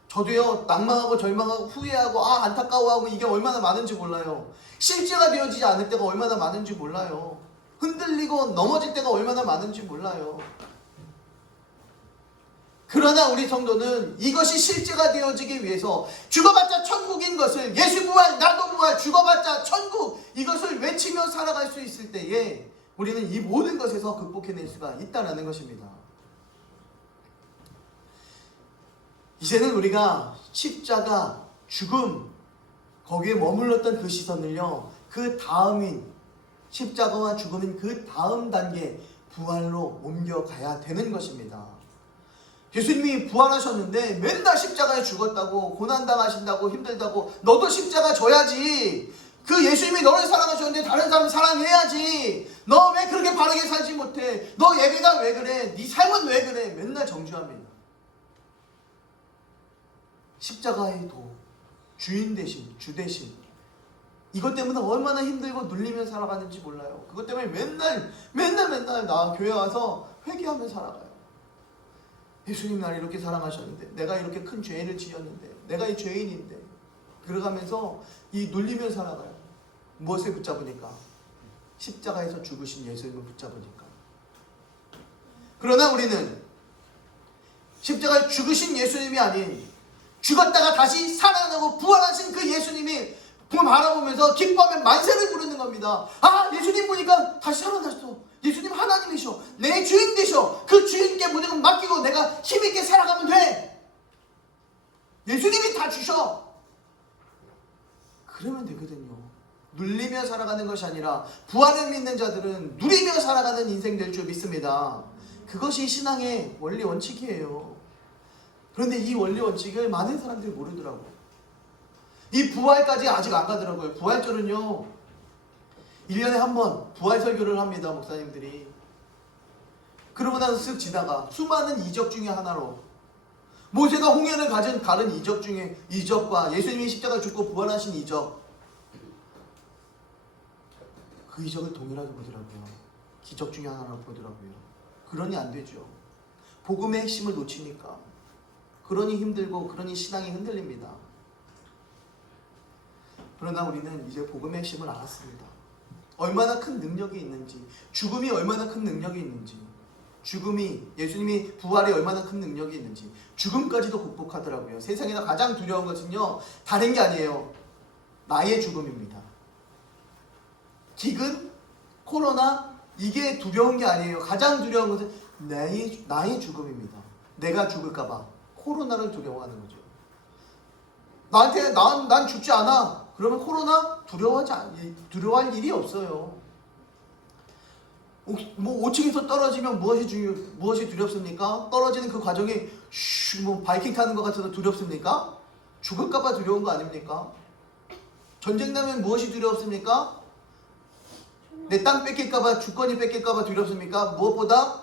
저도요, 낭망하고 절망하고 후회하고 안타까워하고 이게 얼마나 많은지 몰라요. 실제가 되어지지 않을 때가 얼마나 많은지 몰라요. 흔들리고 넘어질 때가 얼마나 많은지 몰라요. 그러나 우리 성도는 이것이 실제가 되어지기 위해서 죽어봤자 천국인 것을, 예수 부활 나도 부활, 죽어봤자 천국, 이것을 외치며 살아갈 수 있을 때에 우리는 이 모든 것에서 극복해낼 수가 있다는 것입니다. 이제는 우리가 십자가, 죽음, 거기에 머물렀던 그 시선을요, 그 다음인 십자가와 죽음인 그 다음 단계 부활로 옮겨가야 되는 것입니다. 예수님이 부활하셨는데 맨날 십자가에 죽었다고, 고난당하신다고, 힘들다고, 너도 십자가 져야지. 그 예수님이 너를 사랑하셨는데 다른 사람 사랑해야지. 너 왜 그렇게 바르게 살지 못해? 너 예배가 왜 그래? 네 삶은 왜 그래? 맨날 정죄합니다. 십자가의 도, 주인 대신, 주 대신, 이것 때문에 얼마나 힘들고 눌리며 살아가는지 몰라요. 그것 때문에 맨날 나 교회 와서 회개하며 살아가요. 예수님 나를 이렇게 사랑하셨는데, 내가 이렇게 큰 죄를 지었는데, 내가 이 죄인인데, 그러가면서 이 눌리며 살아가요. 무엇을 붙잡으니까? 십자가에서 죽으신 예수님을 붙잡으니까. 그러나 우리는 십자가에 죽으신 예수님이 아닌, 죽었다가 다시 살아나고 부활하신 그 예수님이 바라보면서 기뻐하며 만세를 부르는 겁니다. 예수님 보니까 다시 살아났어. 예수님 하나님이셔. 내 주인 되셔. 그 주인께 모든 걸 맡기고 내가 힘있게 살아가면 돼. 예수님이 다 주셔. 그러면 되거든요. 눌리며 살아가는 것이 아니라 부활을 믿는 자들은 누리며 살아가는 인생 될 줄 믿습니다. 그것이 신앙의 원리 원칙이에요. 그런데 이 원리 원칙을 많은 사람들이 모르더라고요. 이 부활까지 아직 안 가더라고요. 부활절은요, 1년에 한 번 부활 설교를 합니다, 목사님들이. 그러고 나서 쓱 지나가. 수많은 이적 중에 하나로, 모세가 홍해를 가진 다른 이적 중에 이적과 예수님이 십자가 죽고 부활하신 이적, 그 이적을 동일하게 보더라고요. 기적 중에 하나로 보더라고요. 그러니 안 되죠. 복음의 핵심을 놓치니까. 그러니 힘들고, 그러니 신앙이 흔들립니다. 그러나 우리는 이제 복음의 핵심을 알았습니다. 얼마나 큰 능력이 있는지, 죽음이 얼마나 큰 능력이 있는지, 죽음이, 예수님이 부활에 얼마나 큰 능력이 있는지, 죽음까지도 극복하더라고요. 세상에서 가장 두려운 것은요, 다른 게 아니에요. 나의 죽음입니다. 기근, 코로나, 이게 두려운 게 아니에요. 가장 두려운 것은 나의 죽음입니다. 내가 죽을까봐 코로나를 두려워하는 거죠. 난 죽지 않아. 그러면 코로나 두려워할 일이 없어요. 뭐 5층에서 떨어지면 무엇이 두렵습니까? 떨어지는 그 과정이 바이킹 타는 것 같아서 두렵습니까? 죽을까봐 두려운 거 아닙니까? 전쟁 나면 무엇이 두렵습니까? 내 땅 뺏길까봐, 주권이 뺏길까봐 두렵습니까? 무엇보다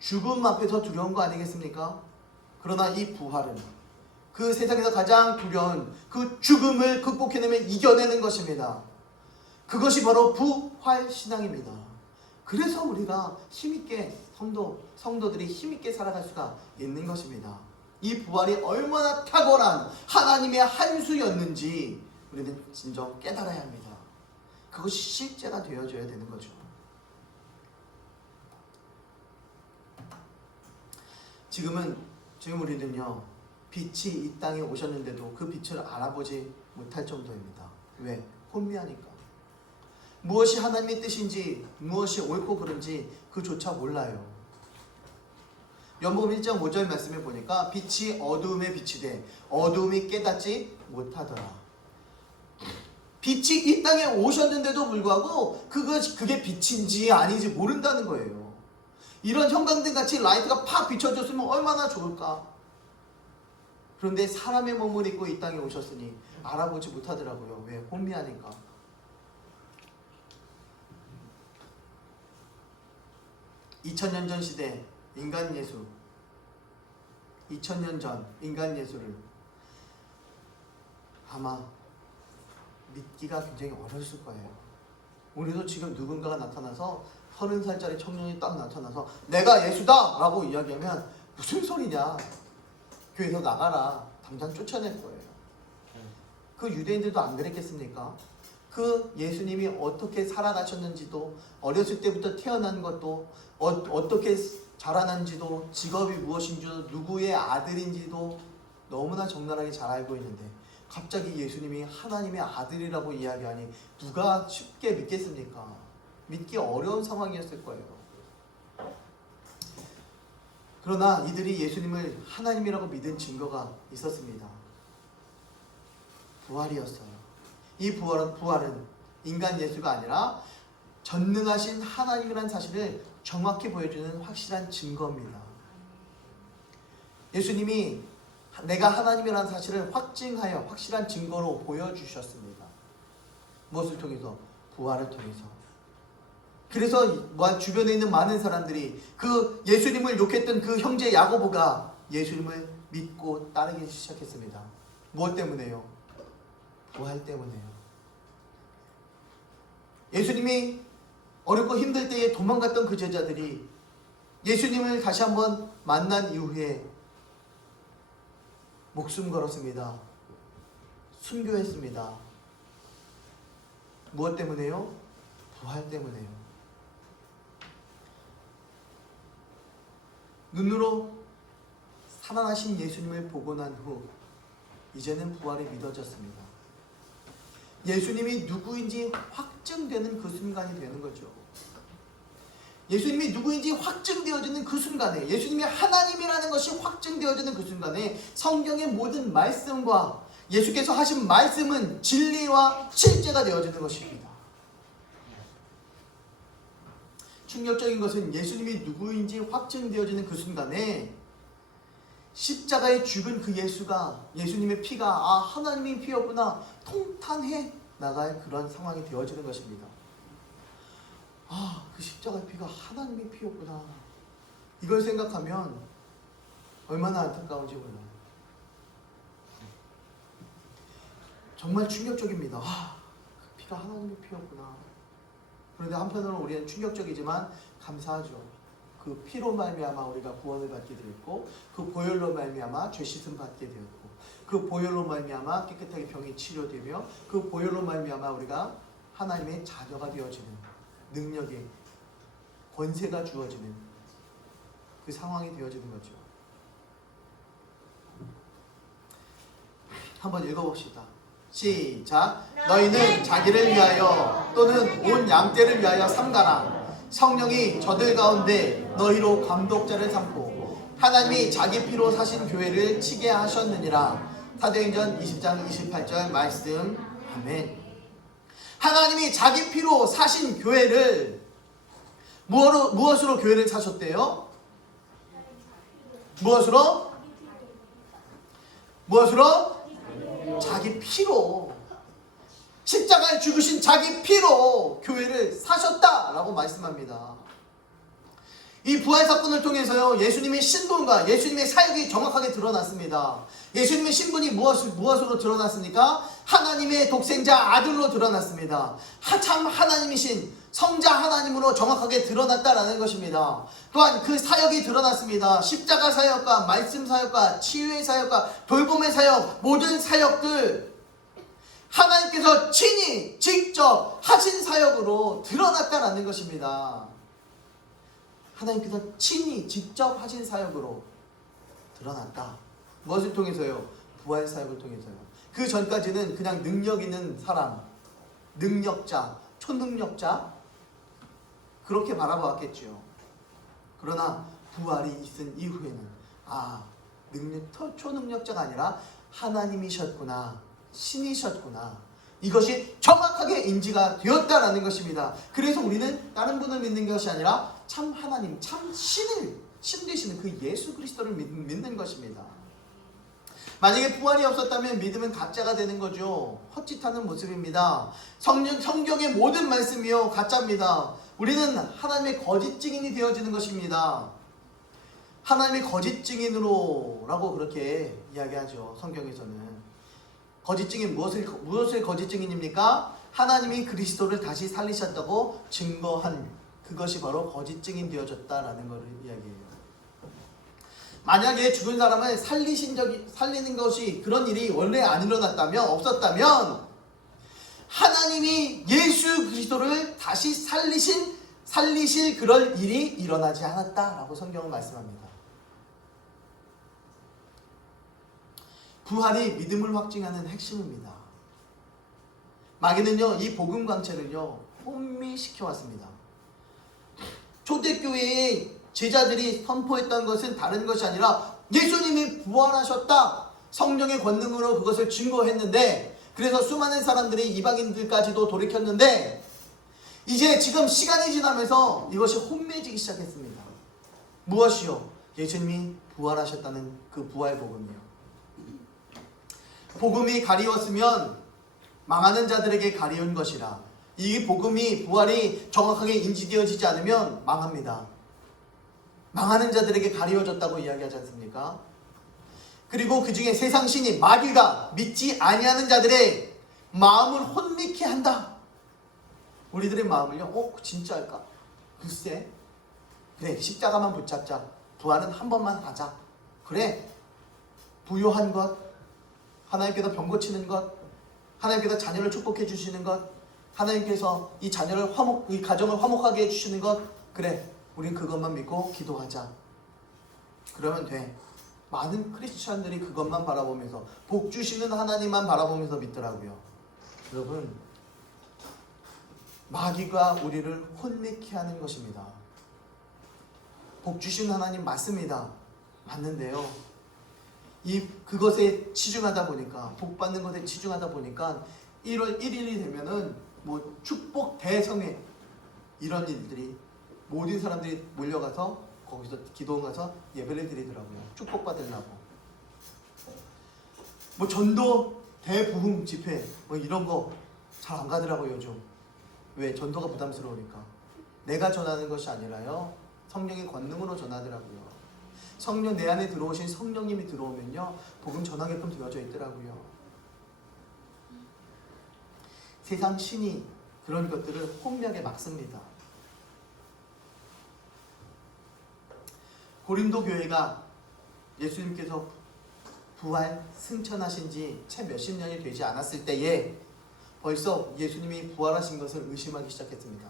죽음 앞에서 두려운 거 아니겠습니까? 그러나 이 부활은 그 세상에서 가장 두려운 그 죽음을 극복해내면 이겨내는 것입니다. 그것이 바로 부활신앙입니다. 그래서 우리가 힘있게, 성도들이 힘있게 살아갈 수가 있는 것입니다. 이 부활이 얼마나 탁월한 하나님의 한 수였는지 우리는 진정 깨달아야 합니다. 그것이 실제가 되어져야 되는 거죠. 지금 우리는요, 빛이 이 땅에 오셨는데도 그 빛을 알아보지 못할 정도입니다. 왜? 혼미하니까. 무엇이 하나님의 뜻인지, 무엇이 옳고 그른지 그조차 몰라요. 연복음 1장 5절 말씀을 보니까 빛이 어두움에 비치되 어두움이 깨닫지 못하더라. 빛이 이 땅에 오셨는데도 불구하고 그게 빛인지 아닌지 모른다는 거예요. 이런 형광등 같이 라이트가 팍 비춰줬으면 얼마나 좋을까. 그런데 사람의 몸을 입고 이 땅에 오셨으니 알아보지 못하더라고요. 왜? 혼미하니까. 2000년 전 시대 인간 예수, 2000년 전 인간 예수를 아마 믿기가 굉장히 어려웠을 거예요. 우리도 지금 누군가가 나타나서 30살짜리 청년이 딱 나타나서 내가 예수다! 라고 이야기하면 무슨 소리냐, 교회에서 나가라, 당장 쫓아낼 거예요. 그 유대인들도 안 그랬겠습니까? 그 예수님이 어떻게 살아가셨는지도, 어렸을 때부터 태어난 것도, 어떻게 자라난지도, 직업이 무엇인지도, 누구의 아들인지도 너무나 적나라하게 잘 알고 있는데 갑자기 예수님이 하나님의 아들이라고 이야기하니 누가 쉽게 믿겠습니까? 믿기 어려운 상황이었을 거예요. 그러나 이들이 예수님을 하나님이라고 믿은 증거가 있었습니다. 부활이었어요. 이 부활은 인간 예수가 아니라 전능하신 하나님이라는 사실을 정확히 보여주는 확실한 증거입니다. 예수님이 내가 하나님이라는 사실을 확증하여 확실한 증거로 보여주셨습니다. 무엇을 통해서? 부활을 통해서. 그래서 주변에 있는 많은 사람들이 그 예수님을 욕했던 그 형제 야고보가 예수님을 믿고 따르기 시작했습니다. 무엇 때문에요? 부활 때문에요. 예수님이 어렵고 힘들 때에 도망갔던 그 제자들이 예수님을 다시 한번 만난 이후에 목숨 걸었습니다. 순교했습니다. 무엇 때문에요? 부활 때문에요. 눈으로 살아나신 예수님을 보고 난 후 이제는 부활이 믿어졌습니다. 예수님이 누구인지 확증되는 그 순간이 되는 거죠. 예수님이 누구인지 확증되어지는 그 순간에, 예수님이 하나님이라는 것이 확증되어지는 그 순간에 성경의 모든 말씀과 예수께서 하신 말씀은 진리와 실제가 되어지는 것입니다. 충격적인 것은 예수님이 누구인지 확증되어지는 그 순간에 십자가에 죽은 그 예수님의 피가 하나님의 피였구나 통탄해 나갈 그런 상황이 되어지는 것입니다. 그 십자가의 피가 하나님의 피였구나. 이걸 생각하면 얼마나 안타까운지 몰라요. 정말 충격적입니다. 그 피가 하나님의 피였구나. 그런데 한편으로는 우리는 충격적이지만 감사하죠. 그 피로 말미암아 우리가 구원을 받게 되었고, 그 보혈로 말미암아 죄 씻음 받게 되었고, 그 보혈로 말미암아 깨끗하게 병이 치료되며, 그 보혈로 말미암아 우리가 하나님의 자녀가 되어지는 능력이, 권세가 주어지는 그 상황이 되어지는 거죠. 한번 읽어봅시다. 시작. 너희는 자기를 위하여 또는 온 양떼를 위하여 삼가라. 성령이 저들 가운데 너희로 감독자를 삼고 하나님이 자기 피로 사신 교회를 치게 하셨느니라. 사도행전 20장 28절 말씀. 아멘. 하나님이 자기 피로 사신 교회를 무엇으로 교회를 사셨대요? 무엇으로? 자기 피로, 십자가에 죽으신 자기 피로 교회를 사셨다라고 말씀합니다. 이 부활 사건을 통해서요, 예수님의 신분과 예수님의 사역이 정확하게 드러났습니다. 예수님의 신분이 무엇으로 드러났습니까? 하나님의 독생자 아들로 드러났습니다. 참 하나님이신 성자 하나님으로 정확하게 드러났다라는 것입니다. 또한 그 사역이 드러났습니다. 십자가 사역과 말씀 사역과 치유의 사역과 돌봄의 사역, 모든 사역들 하나님께서 친히 직접 하신 사역으로 드러났다라는 것입니다. 하나님께서 친히 직접 하신 사역으로 드러났다. 무엇을 통해서요? 부활 사역을 통해서요. 그 전까지는 그냥 능력 있는 사람, 능력자, 초능력자 그렇게 바라보았겠죠. 그러나 부활이 있은 이후에는 초능력자가 아니라 하나님이셨구나, 신이셨구나, 이것이 정확하게 인지가 되었다라는 것입니다. 그래서 우리는 다른 분을 믿는 것이 아니라 참 하나님, 참 신 되시는 그 예수 그리스도를 믿는 것입니다. 만약에 부활이 없었다면 믿음은 가짜가 되는 거죠. 헛짓하는 모습입니다. 성경의 모든 말씀이요 가짜입니다. 우리는 하나님의 거짓 증인이 되어지는 것입니다. 하나님의 거짓 증인으로라고 그렇게 이야기하죠. 성경에서는. 거짓 증인 무엇을 거짓 증인입니까? 하나님이 그리스도를 다시 살리셨다고 증거한 그것이 바로 거짓 증인 되어졌다라는 것을 이야기해요. 만약에 죽은 사람을 살리는 것이 그런 일이 원래 안 일어났다면 없었다면 하나님이 예수 그리스도를 다시 살리실 그럴 일이 일어나지 않았다라고 성경은 말씀합니다. 부활이 믿음을 확증하는 핵심입니다. 마귀는요, 이 복음 광채를요 혼미시켜 왔습니다. 초대교회의 제자들이 선포했던 것은 다른 것이 아니라 예수님이 부활하셨다, 성령의 권능으로 그것을 증거했는데, 그래서 수많은 사람들이 이방인들까지도 돌이켰는데, 이제 지금 시간이 지나면서 이것이 혼미해지기 시작했습니다. 무엇이요? 예수님이 부활하셨다는 그 부활 복음이요. 복음이 가리웠으면 망하는 자들에게 가리운 것이라. 이 복음이, 부활이 정확하게 인지되어지지 않으면 망합니다. 망하는 자들에게 가리워졌다고 이야기하지 않습니까? 그리고 그 중에 세상 신이 마귀가 믿지 아니하는 자들의 마음을 혼미케 한다. 우리들의 마음을요, 진짜일까? 글쎄, 그래, 십자가만 붙잡자. 부활은 한 번만 하자. 그래, 부요한 것, 하나님께서 병 고치는 것, 하나님께서 자녀를 축복해 주시는 것, 하나님께서 이 자녀를 이 가정을 화목하게 해주시는 것, 그래, 우린 그것만 믿고 기도하자. 그러면 돼. 많은 크리스찬들이 그것만 바라보면서, 복 주시는 하나님만 바라보면서 믿더라고요. 여러분, 마귀가 우리를 혼미케 하는 것입니다. 복 주시는 하나님 맞습니다. 맞는데요, 그것에 치중하다 보니까, 복 받는 것에 치중하다 보니까 1월 1일이 되면은 뭐 축복 대성회 이런 일들이, 모든 사람들이 몰려가서 거기서 기도원 가서 예배를 드리더라고요. 축복받으려고. 뭐 전도 대부흥 집회 뭐 이런 거 잘 안 가더라고요, 요즘. 왜? 전도가 부담스러우니까. 내가 전하는 것이 아니라요, 성령의 권능으로 전하더라고요. 성령, 내 안에 들어오신 성령님이 들어오면요, 복음 전하게끔 되어져 있더라고요. 세상 신이 그런 것들을 혼미하게 막습니다. 고린도 교회가 예수님께서 부활 승천하신 지 채 몇십 년이 되지 않았을 때에 벌써 예수님이 부활하신 것을 의심하기 시작했습니다.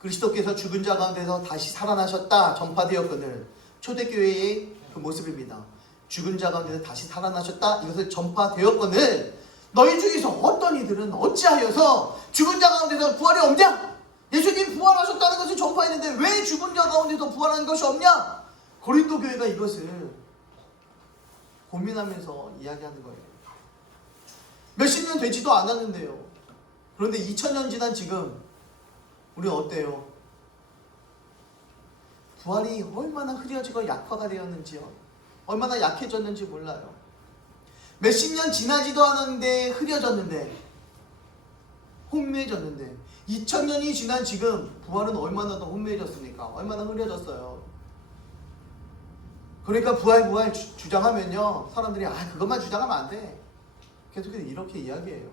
그리스도께서 죽은 자 가운데서 다시 살아나셨다 전파되었거늘, 초대교회의 그 모습입니다. 죽은 자 가운데서 다시 살아나셨다, 이것을 전파되었거늘 너희 중에서 어떤 이들은 어찌하여서 죽은 자 가운데서 부활이 없냐? 예수님 부활하셨다는 것을 전파했는데 왜 죽은 자 가운데서 부활하는 것이 없냐? 고린도 교회가 이것을 고민하면서 이야기하는 거예요. 몇십 년 되지도 않았는데요. 그런데 2000년 지난 지금 우리는 어때요? 부활이 얼마나 흐려지고 약화가 되었는지요. 얼마나 약해졌는지 몰라요. 몇십 년 지나지도 않았는데 흐려졌는데, 혼미해졌는데, 2000년이 지난 지금 부활은 얼마나 더 혼미해졌습니까? 얼마나 흐려졌어요. 그러니까 부활 주장하면요, 사람들이 그것만 주장하면 안 돼, 계속해서 이렇게 이야기해요.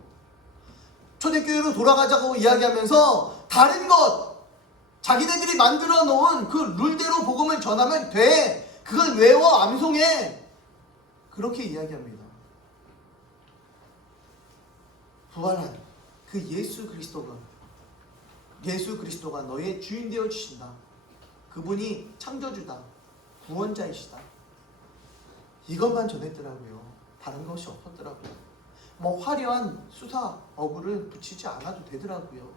초대교회로 돌아가자고 이야기하면서 다른 것, 자기네들이 만들어 놓은 그 룰대로 복음을 전하면 돼, 그걸 외워 암송해, 그렇게 이야기합니다. 부활한 그 예수 그리스도가 너의 주인 되어 주신다. 그분이 창조주다, 구원자이시다. 이것만 전했더라고요. 다른 것이 없었더라고요. 뭐 화려한 수사 어구를 붙이지 않아도 되더라고요.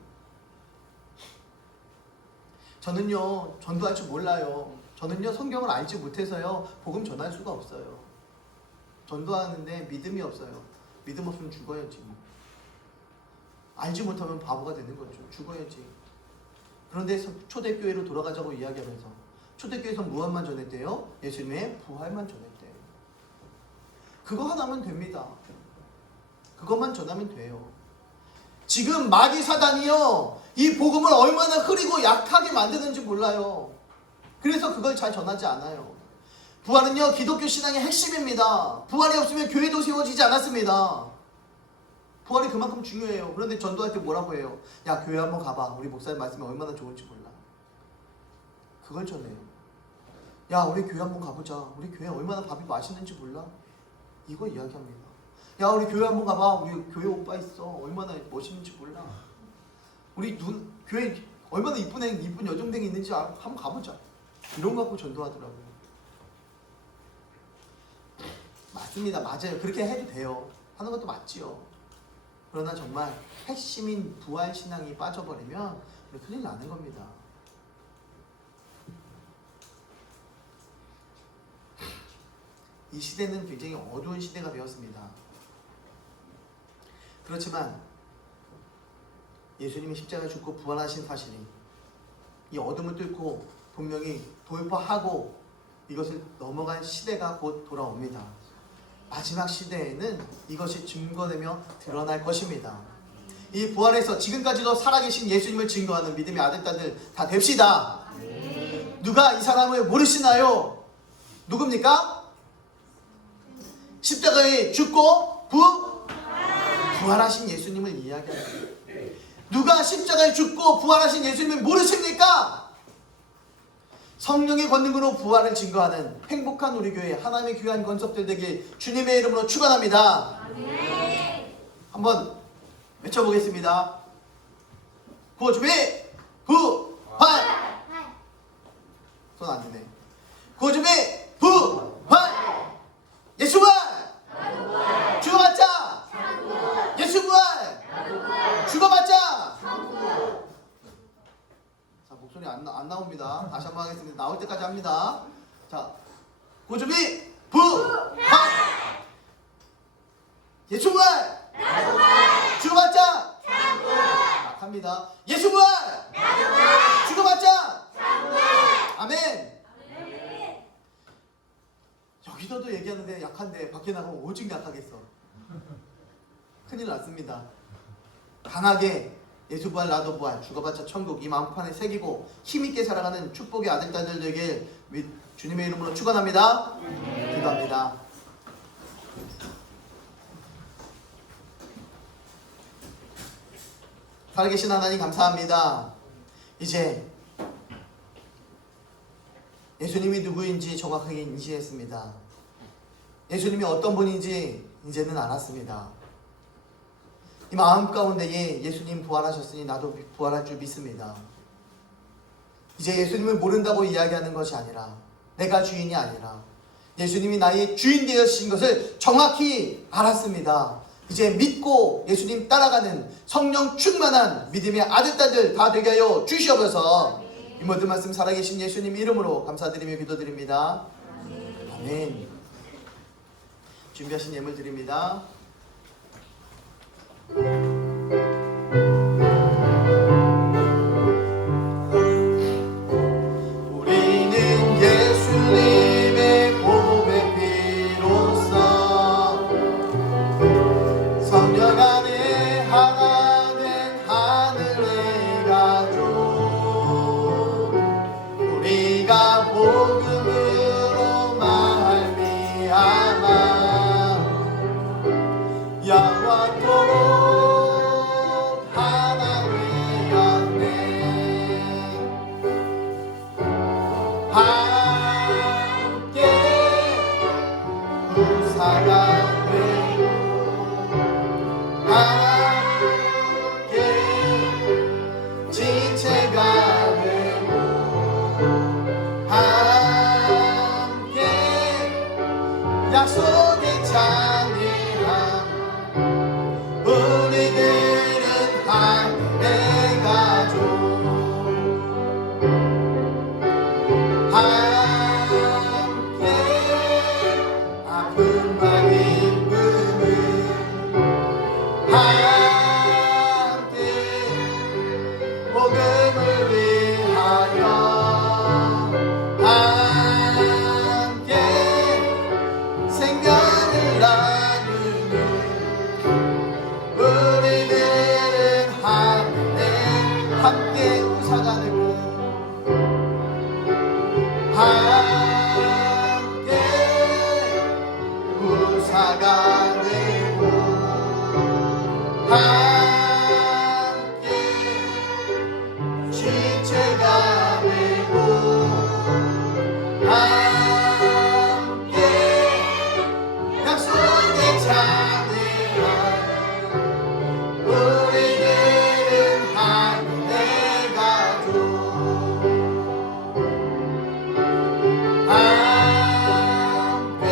저는요, 전도할 줄 몰라요. 저는요, 성경을 알지 못해서요, 복음 전할 수가 없어요. 전도하는데 믿음이 없어요. 믿음 없으면 죽어야지. 알지 못하면 바보가 되는 거죠. 죽어야지. 그런데 초대교회로 돌아가자고 이야기하면서 초대교회에서 무엇만 전했대요? 예수님의 부활만 전했대요. 그거 하나면 됩니다. 그것만 전하면 돼요. 지금 마귀 사단이요, 이 복음을 얼마나 흐리고 약하게 만드는지 몰라요. 그래서 그걸 잘 전하지 않아요. 부활은요, 기독교 신앙의 핵심입니다. 부활이 없으면 교회도 세워지지 않았습니다. 부활이 그만큼 중요해요. 그런데 전도할 때 뭐라고 해요? 야, 교회 한번 가봐. 우리 목사님 말씀이 얼마나 좋은지 몰라. 그걸 전해요. 야, 우리 교회 한번 가보자. 우리 교회 얼마나 밥이 맛있는지 몰라. 이거 이야기합니다. 야, 우리 교회 한번 가봐. 우리 교회 오빠 있어. 얼마나 멋있는지 몰라. 우리 교회 얼마나 이쁜 여정댕이 있는지 한번 가보자. 이런 거 갖고 전도하더라고요. 맞습니다. 맞아요. 그렇게 해도 돼요. 하는 것도 맞지요. 그러나 정말 핵심인 부활 신앙이 빠져버리면 큰일 나는 겁니다. 이 시대는 굉장히 어두운 시대가 되었습니다. 그렇지만 예수님이 십자가에 죽고 부활하신 사실이 이 어둠을 뚫고 분명히 돌파하고 이것을 넘어간 시대가 곧 돌아옵니다. 마지막 시대에는 이것이 증거되며 드러날 것입니다. 이 부활에서 지금까지도 살아계신 예수님을 증거하는 믿음의 아들딸들 다 됩시다. 누가 이 사람을 모르시나요? 누굽니까? 십자가에 죽고 부활하신 예수님을 이야기합니다. 누가 십자가에 죽고 부활하신 예수님을 모르십니까? 성령의 권능으로 부활을 증거하는 행복한 우리 교회, 하나님의 귀한 건석들 되길 주님의 이름으로 축원합니다. 한번 외쳐보겠습니다. 구호 준비, 부활. 손 안 드네. 구호 준비, 부활. 예수 부활. 죽어봤자. 예수 부활. 죽어봤자. 목소리 안 나옵니다. 다시 한번 하겠습니다. 나올 때까지 합니다. 자, 고준비 부활. 예수 부활. 죽어봤자. 합니다. 예수 부활. 죽어봤자. 아멘. 여기서도 얘기하는데 약한데 밖에 나가면 오직 약하겠어. 큰일 났습니다. 강하게 예수 부활 나도 부활 죽어봤자 천국 이 마음판에 새기고 힘있게 살아가는 축복의 아들딸들 되길 주님의 이름으로 축원합니다. 기도합니다. 살아계신 하나님 감사합니다. 이제 예수님이 누구인지 정확하게 인지했습니다. 예수님이 어떤 분인지 이제는 알았습니다. 이 마음 가운데에 예수님 부활하셨으니 나도 부활할 줄 믿습니다. 이제 예수님을 모른다고 이야기하는 것이 아니라 내가 주인이 아니라 예수님이 나의 주인 되어주신 것을 정확히 알았습니다. 이제 믿고 예수님 따라가는 성령 충만한 믿음의 아들딸들 다 되게 하여 주시옵소서. 이 모든 말씀 살아계신 예수님 이름으로 감사드리며 기도드립니다. 아멘. 준비하신 예물 드립니다. 우리는 예수님의 보배 피로써 성령 안에 하나 된 하늘의 가족 우리가 복음으로 말미암아 영원토록 함께 부사가 되고 함께 지체가 되고 함께 약속의 찬양함 우리들은 하늘의 가족 함께 아픔과 기쁨을 함께 우사가 되고 함께 우사가 되고 함께 지체가 되고 함께 약속의 찬양 우리들은 하늘의 가족 함께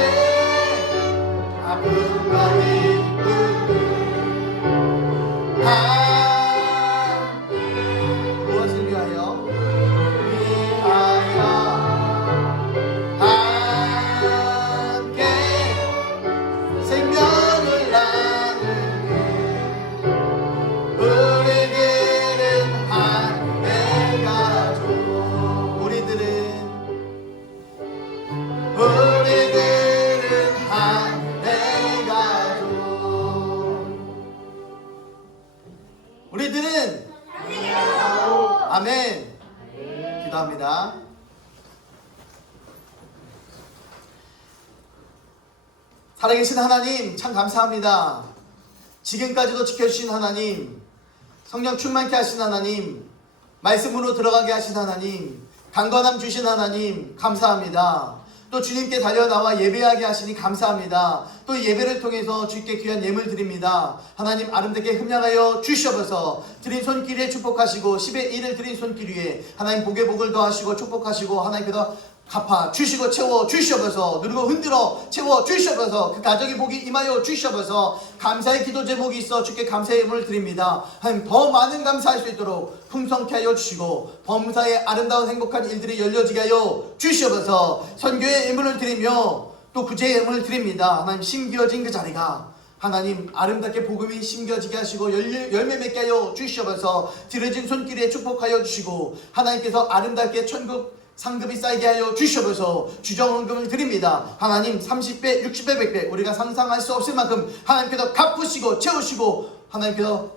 아픔과 기쁨을 함께 무엇을 위하여 함께 생명을 나누네 우리들은 하늘의 가족 우리들은 하늘의 가족 우리들은 아멘 기도합니다. 살아계신 하나님 참 감사합니다. 지금까지도 지켜주신 하나님, 성령 충만케 하신 하나님, 말씀으로 들어가게 하신 하나님, 강건함 주신 하나님 감사합니다. 또 주님께 달려나와 예배하게 하시니 감사합니다. 또 예배를 통해서 주께 귀한 예물 드립니다. 하나님 아름답게 흠양하여 주시옵소서. 드린 손길 위에 축복하시고 10의 1을 드린 손길 위에 하나님 복의 복을 더하시고 축복하시고 하나님께서 갚아 주시고 채워 주시옵소서. 누르고 흔들어 채워 주시옵소서. 그 가정의 복이 임하여 주시옵소서. 감사의 기도 제목이 있어 주께 감사의 예물을 드립니다. 하나님 더 많은 감사할 수 있도록 풍성케 하여 주시고 범사의 아름다운 행복한 일들이 열려지게 하여 주시옵소서. 선교의 예물을 드리며 또 구제의 예물을 드립니다. 하나님 심겨진 그 자리가 하나님 아름답게 복음이 심겨지게 하시고 열매 맺게 하여 주시옵소서. 들어진 손길에 축복하여 주시고 하나님께서 아름답게 천국 상급이 쌓이게 하여 주시옵소서. 주정헌금을 드립니다. 하나님 30배 60배 100배 우리가 상상할 수 없을 만큼 하나님께서 갚으시고 채우시고 하나님께서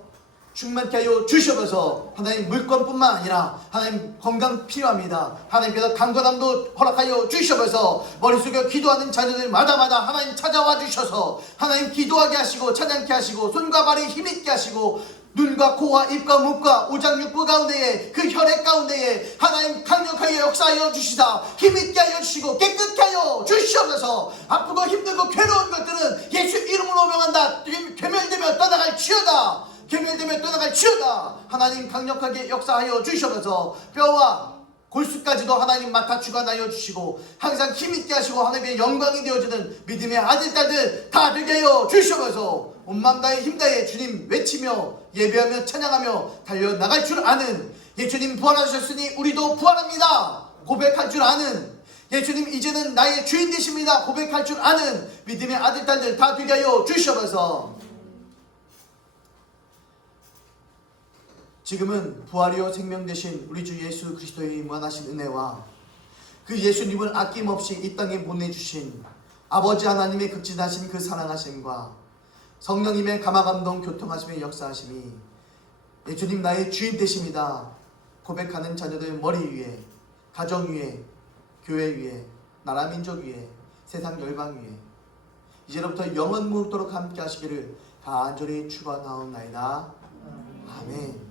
충만케 하여 주시옵소서. 하나님 물건뿐만 아니라 하나님 건강 필요합니다. 하나님께서 강건함도 허락하여 주시옵소서. 머리 숙여 기도하는 자녀들마다 하나님 찾아와 주셔서 하나님 기도하게 하시고 찬양케 하시고 손과 발이 힘있게 하시고 눈과 코와 입과 목과 오장육부 가운데에 그 혈액 가운데에 하나님 강력하게 역사하여 주시다 힘있게 하여 주시고 깨끗게 하여 주시옵소서. 아프고 힘들고 괴로운 것들은 예수 이름으로 명한다. 괴멸되며 떠나갈지어다. 괴멸되며 떠나갈지어다. 하나님 강력하게 역사하여 주시옵소서. 뼈와 골수까지도 하나님 맡아 주관하여 주시고 항상 힘있게 하시고 하나님의 영광이 되어주는 믿음의 아들 딸들 다 되게 하여 주시옵소서. 온 마음 다해 힘 다해 주님 외치며 예배하며 찬양하며 달려나갈 줄 아는 예수님 부활하셨으니 우리도 부활합니다 고백할 줄 아는 예수님 이제는 나의 주인 되십니다 고백할 줄 아는 믿음의 아들 딸들 다 되게 하여 주시옵소서. 지금은 부활이요 생명 되신 우리 주 예수 그리스도의 무한하신 은혜와 그 예수님을 아낌없이 이 땅에 보내주신 아버지 하나님의 극진하신 그 사랑하심과 성령님의 감화감동 교통하심의 역사하심이 예수님 나의 주인 되십니다 고백하는 자녀들 머리 위에 가정 위에 교회 위에 나라 민족 위에 세상 열방 위에 이제로부터 영원 무궁토록 함께 하시기를 간절히 축원하옵나이다. 아멘.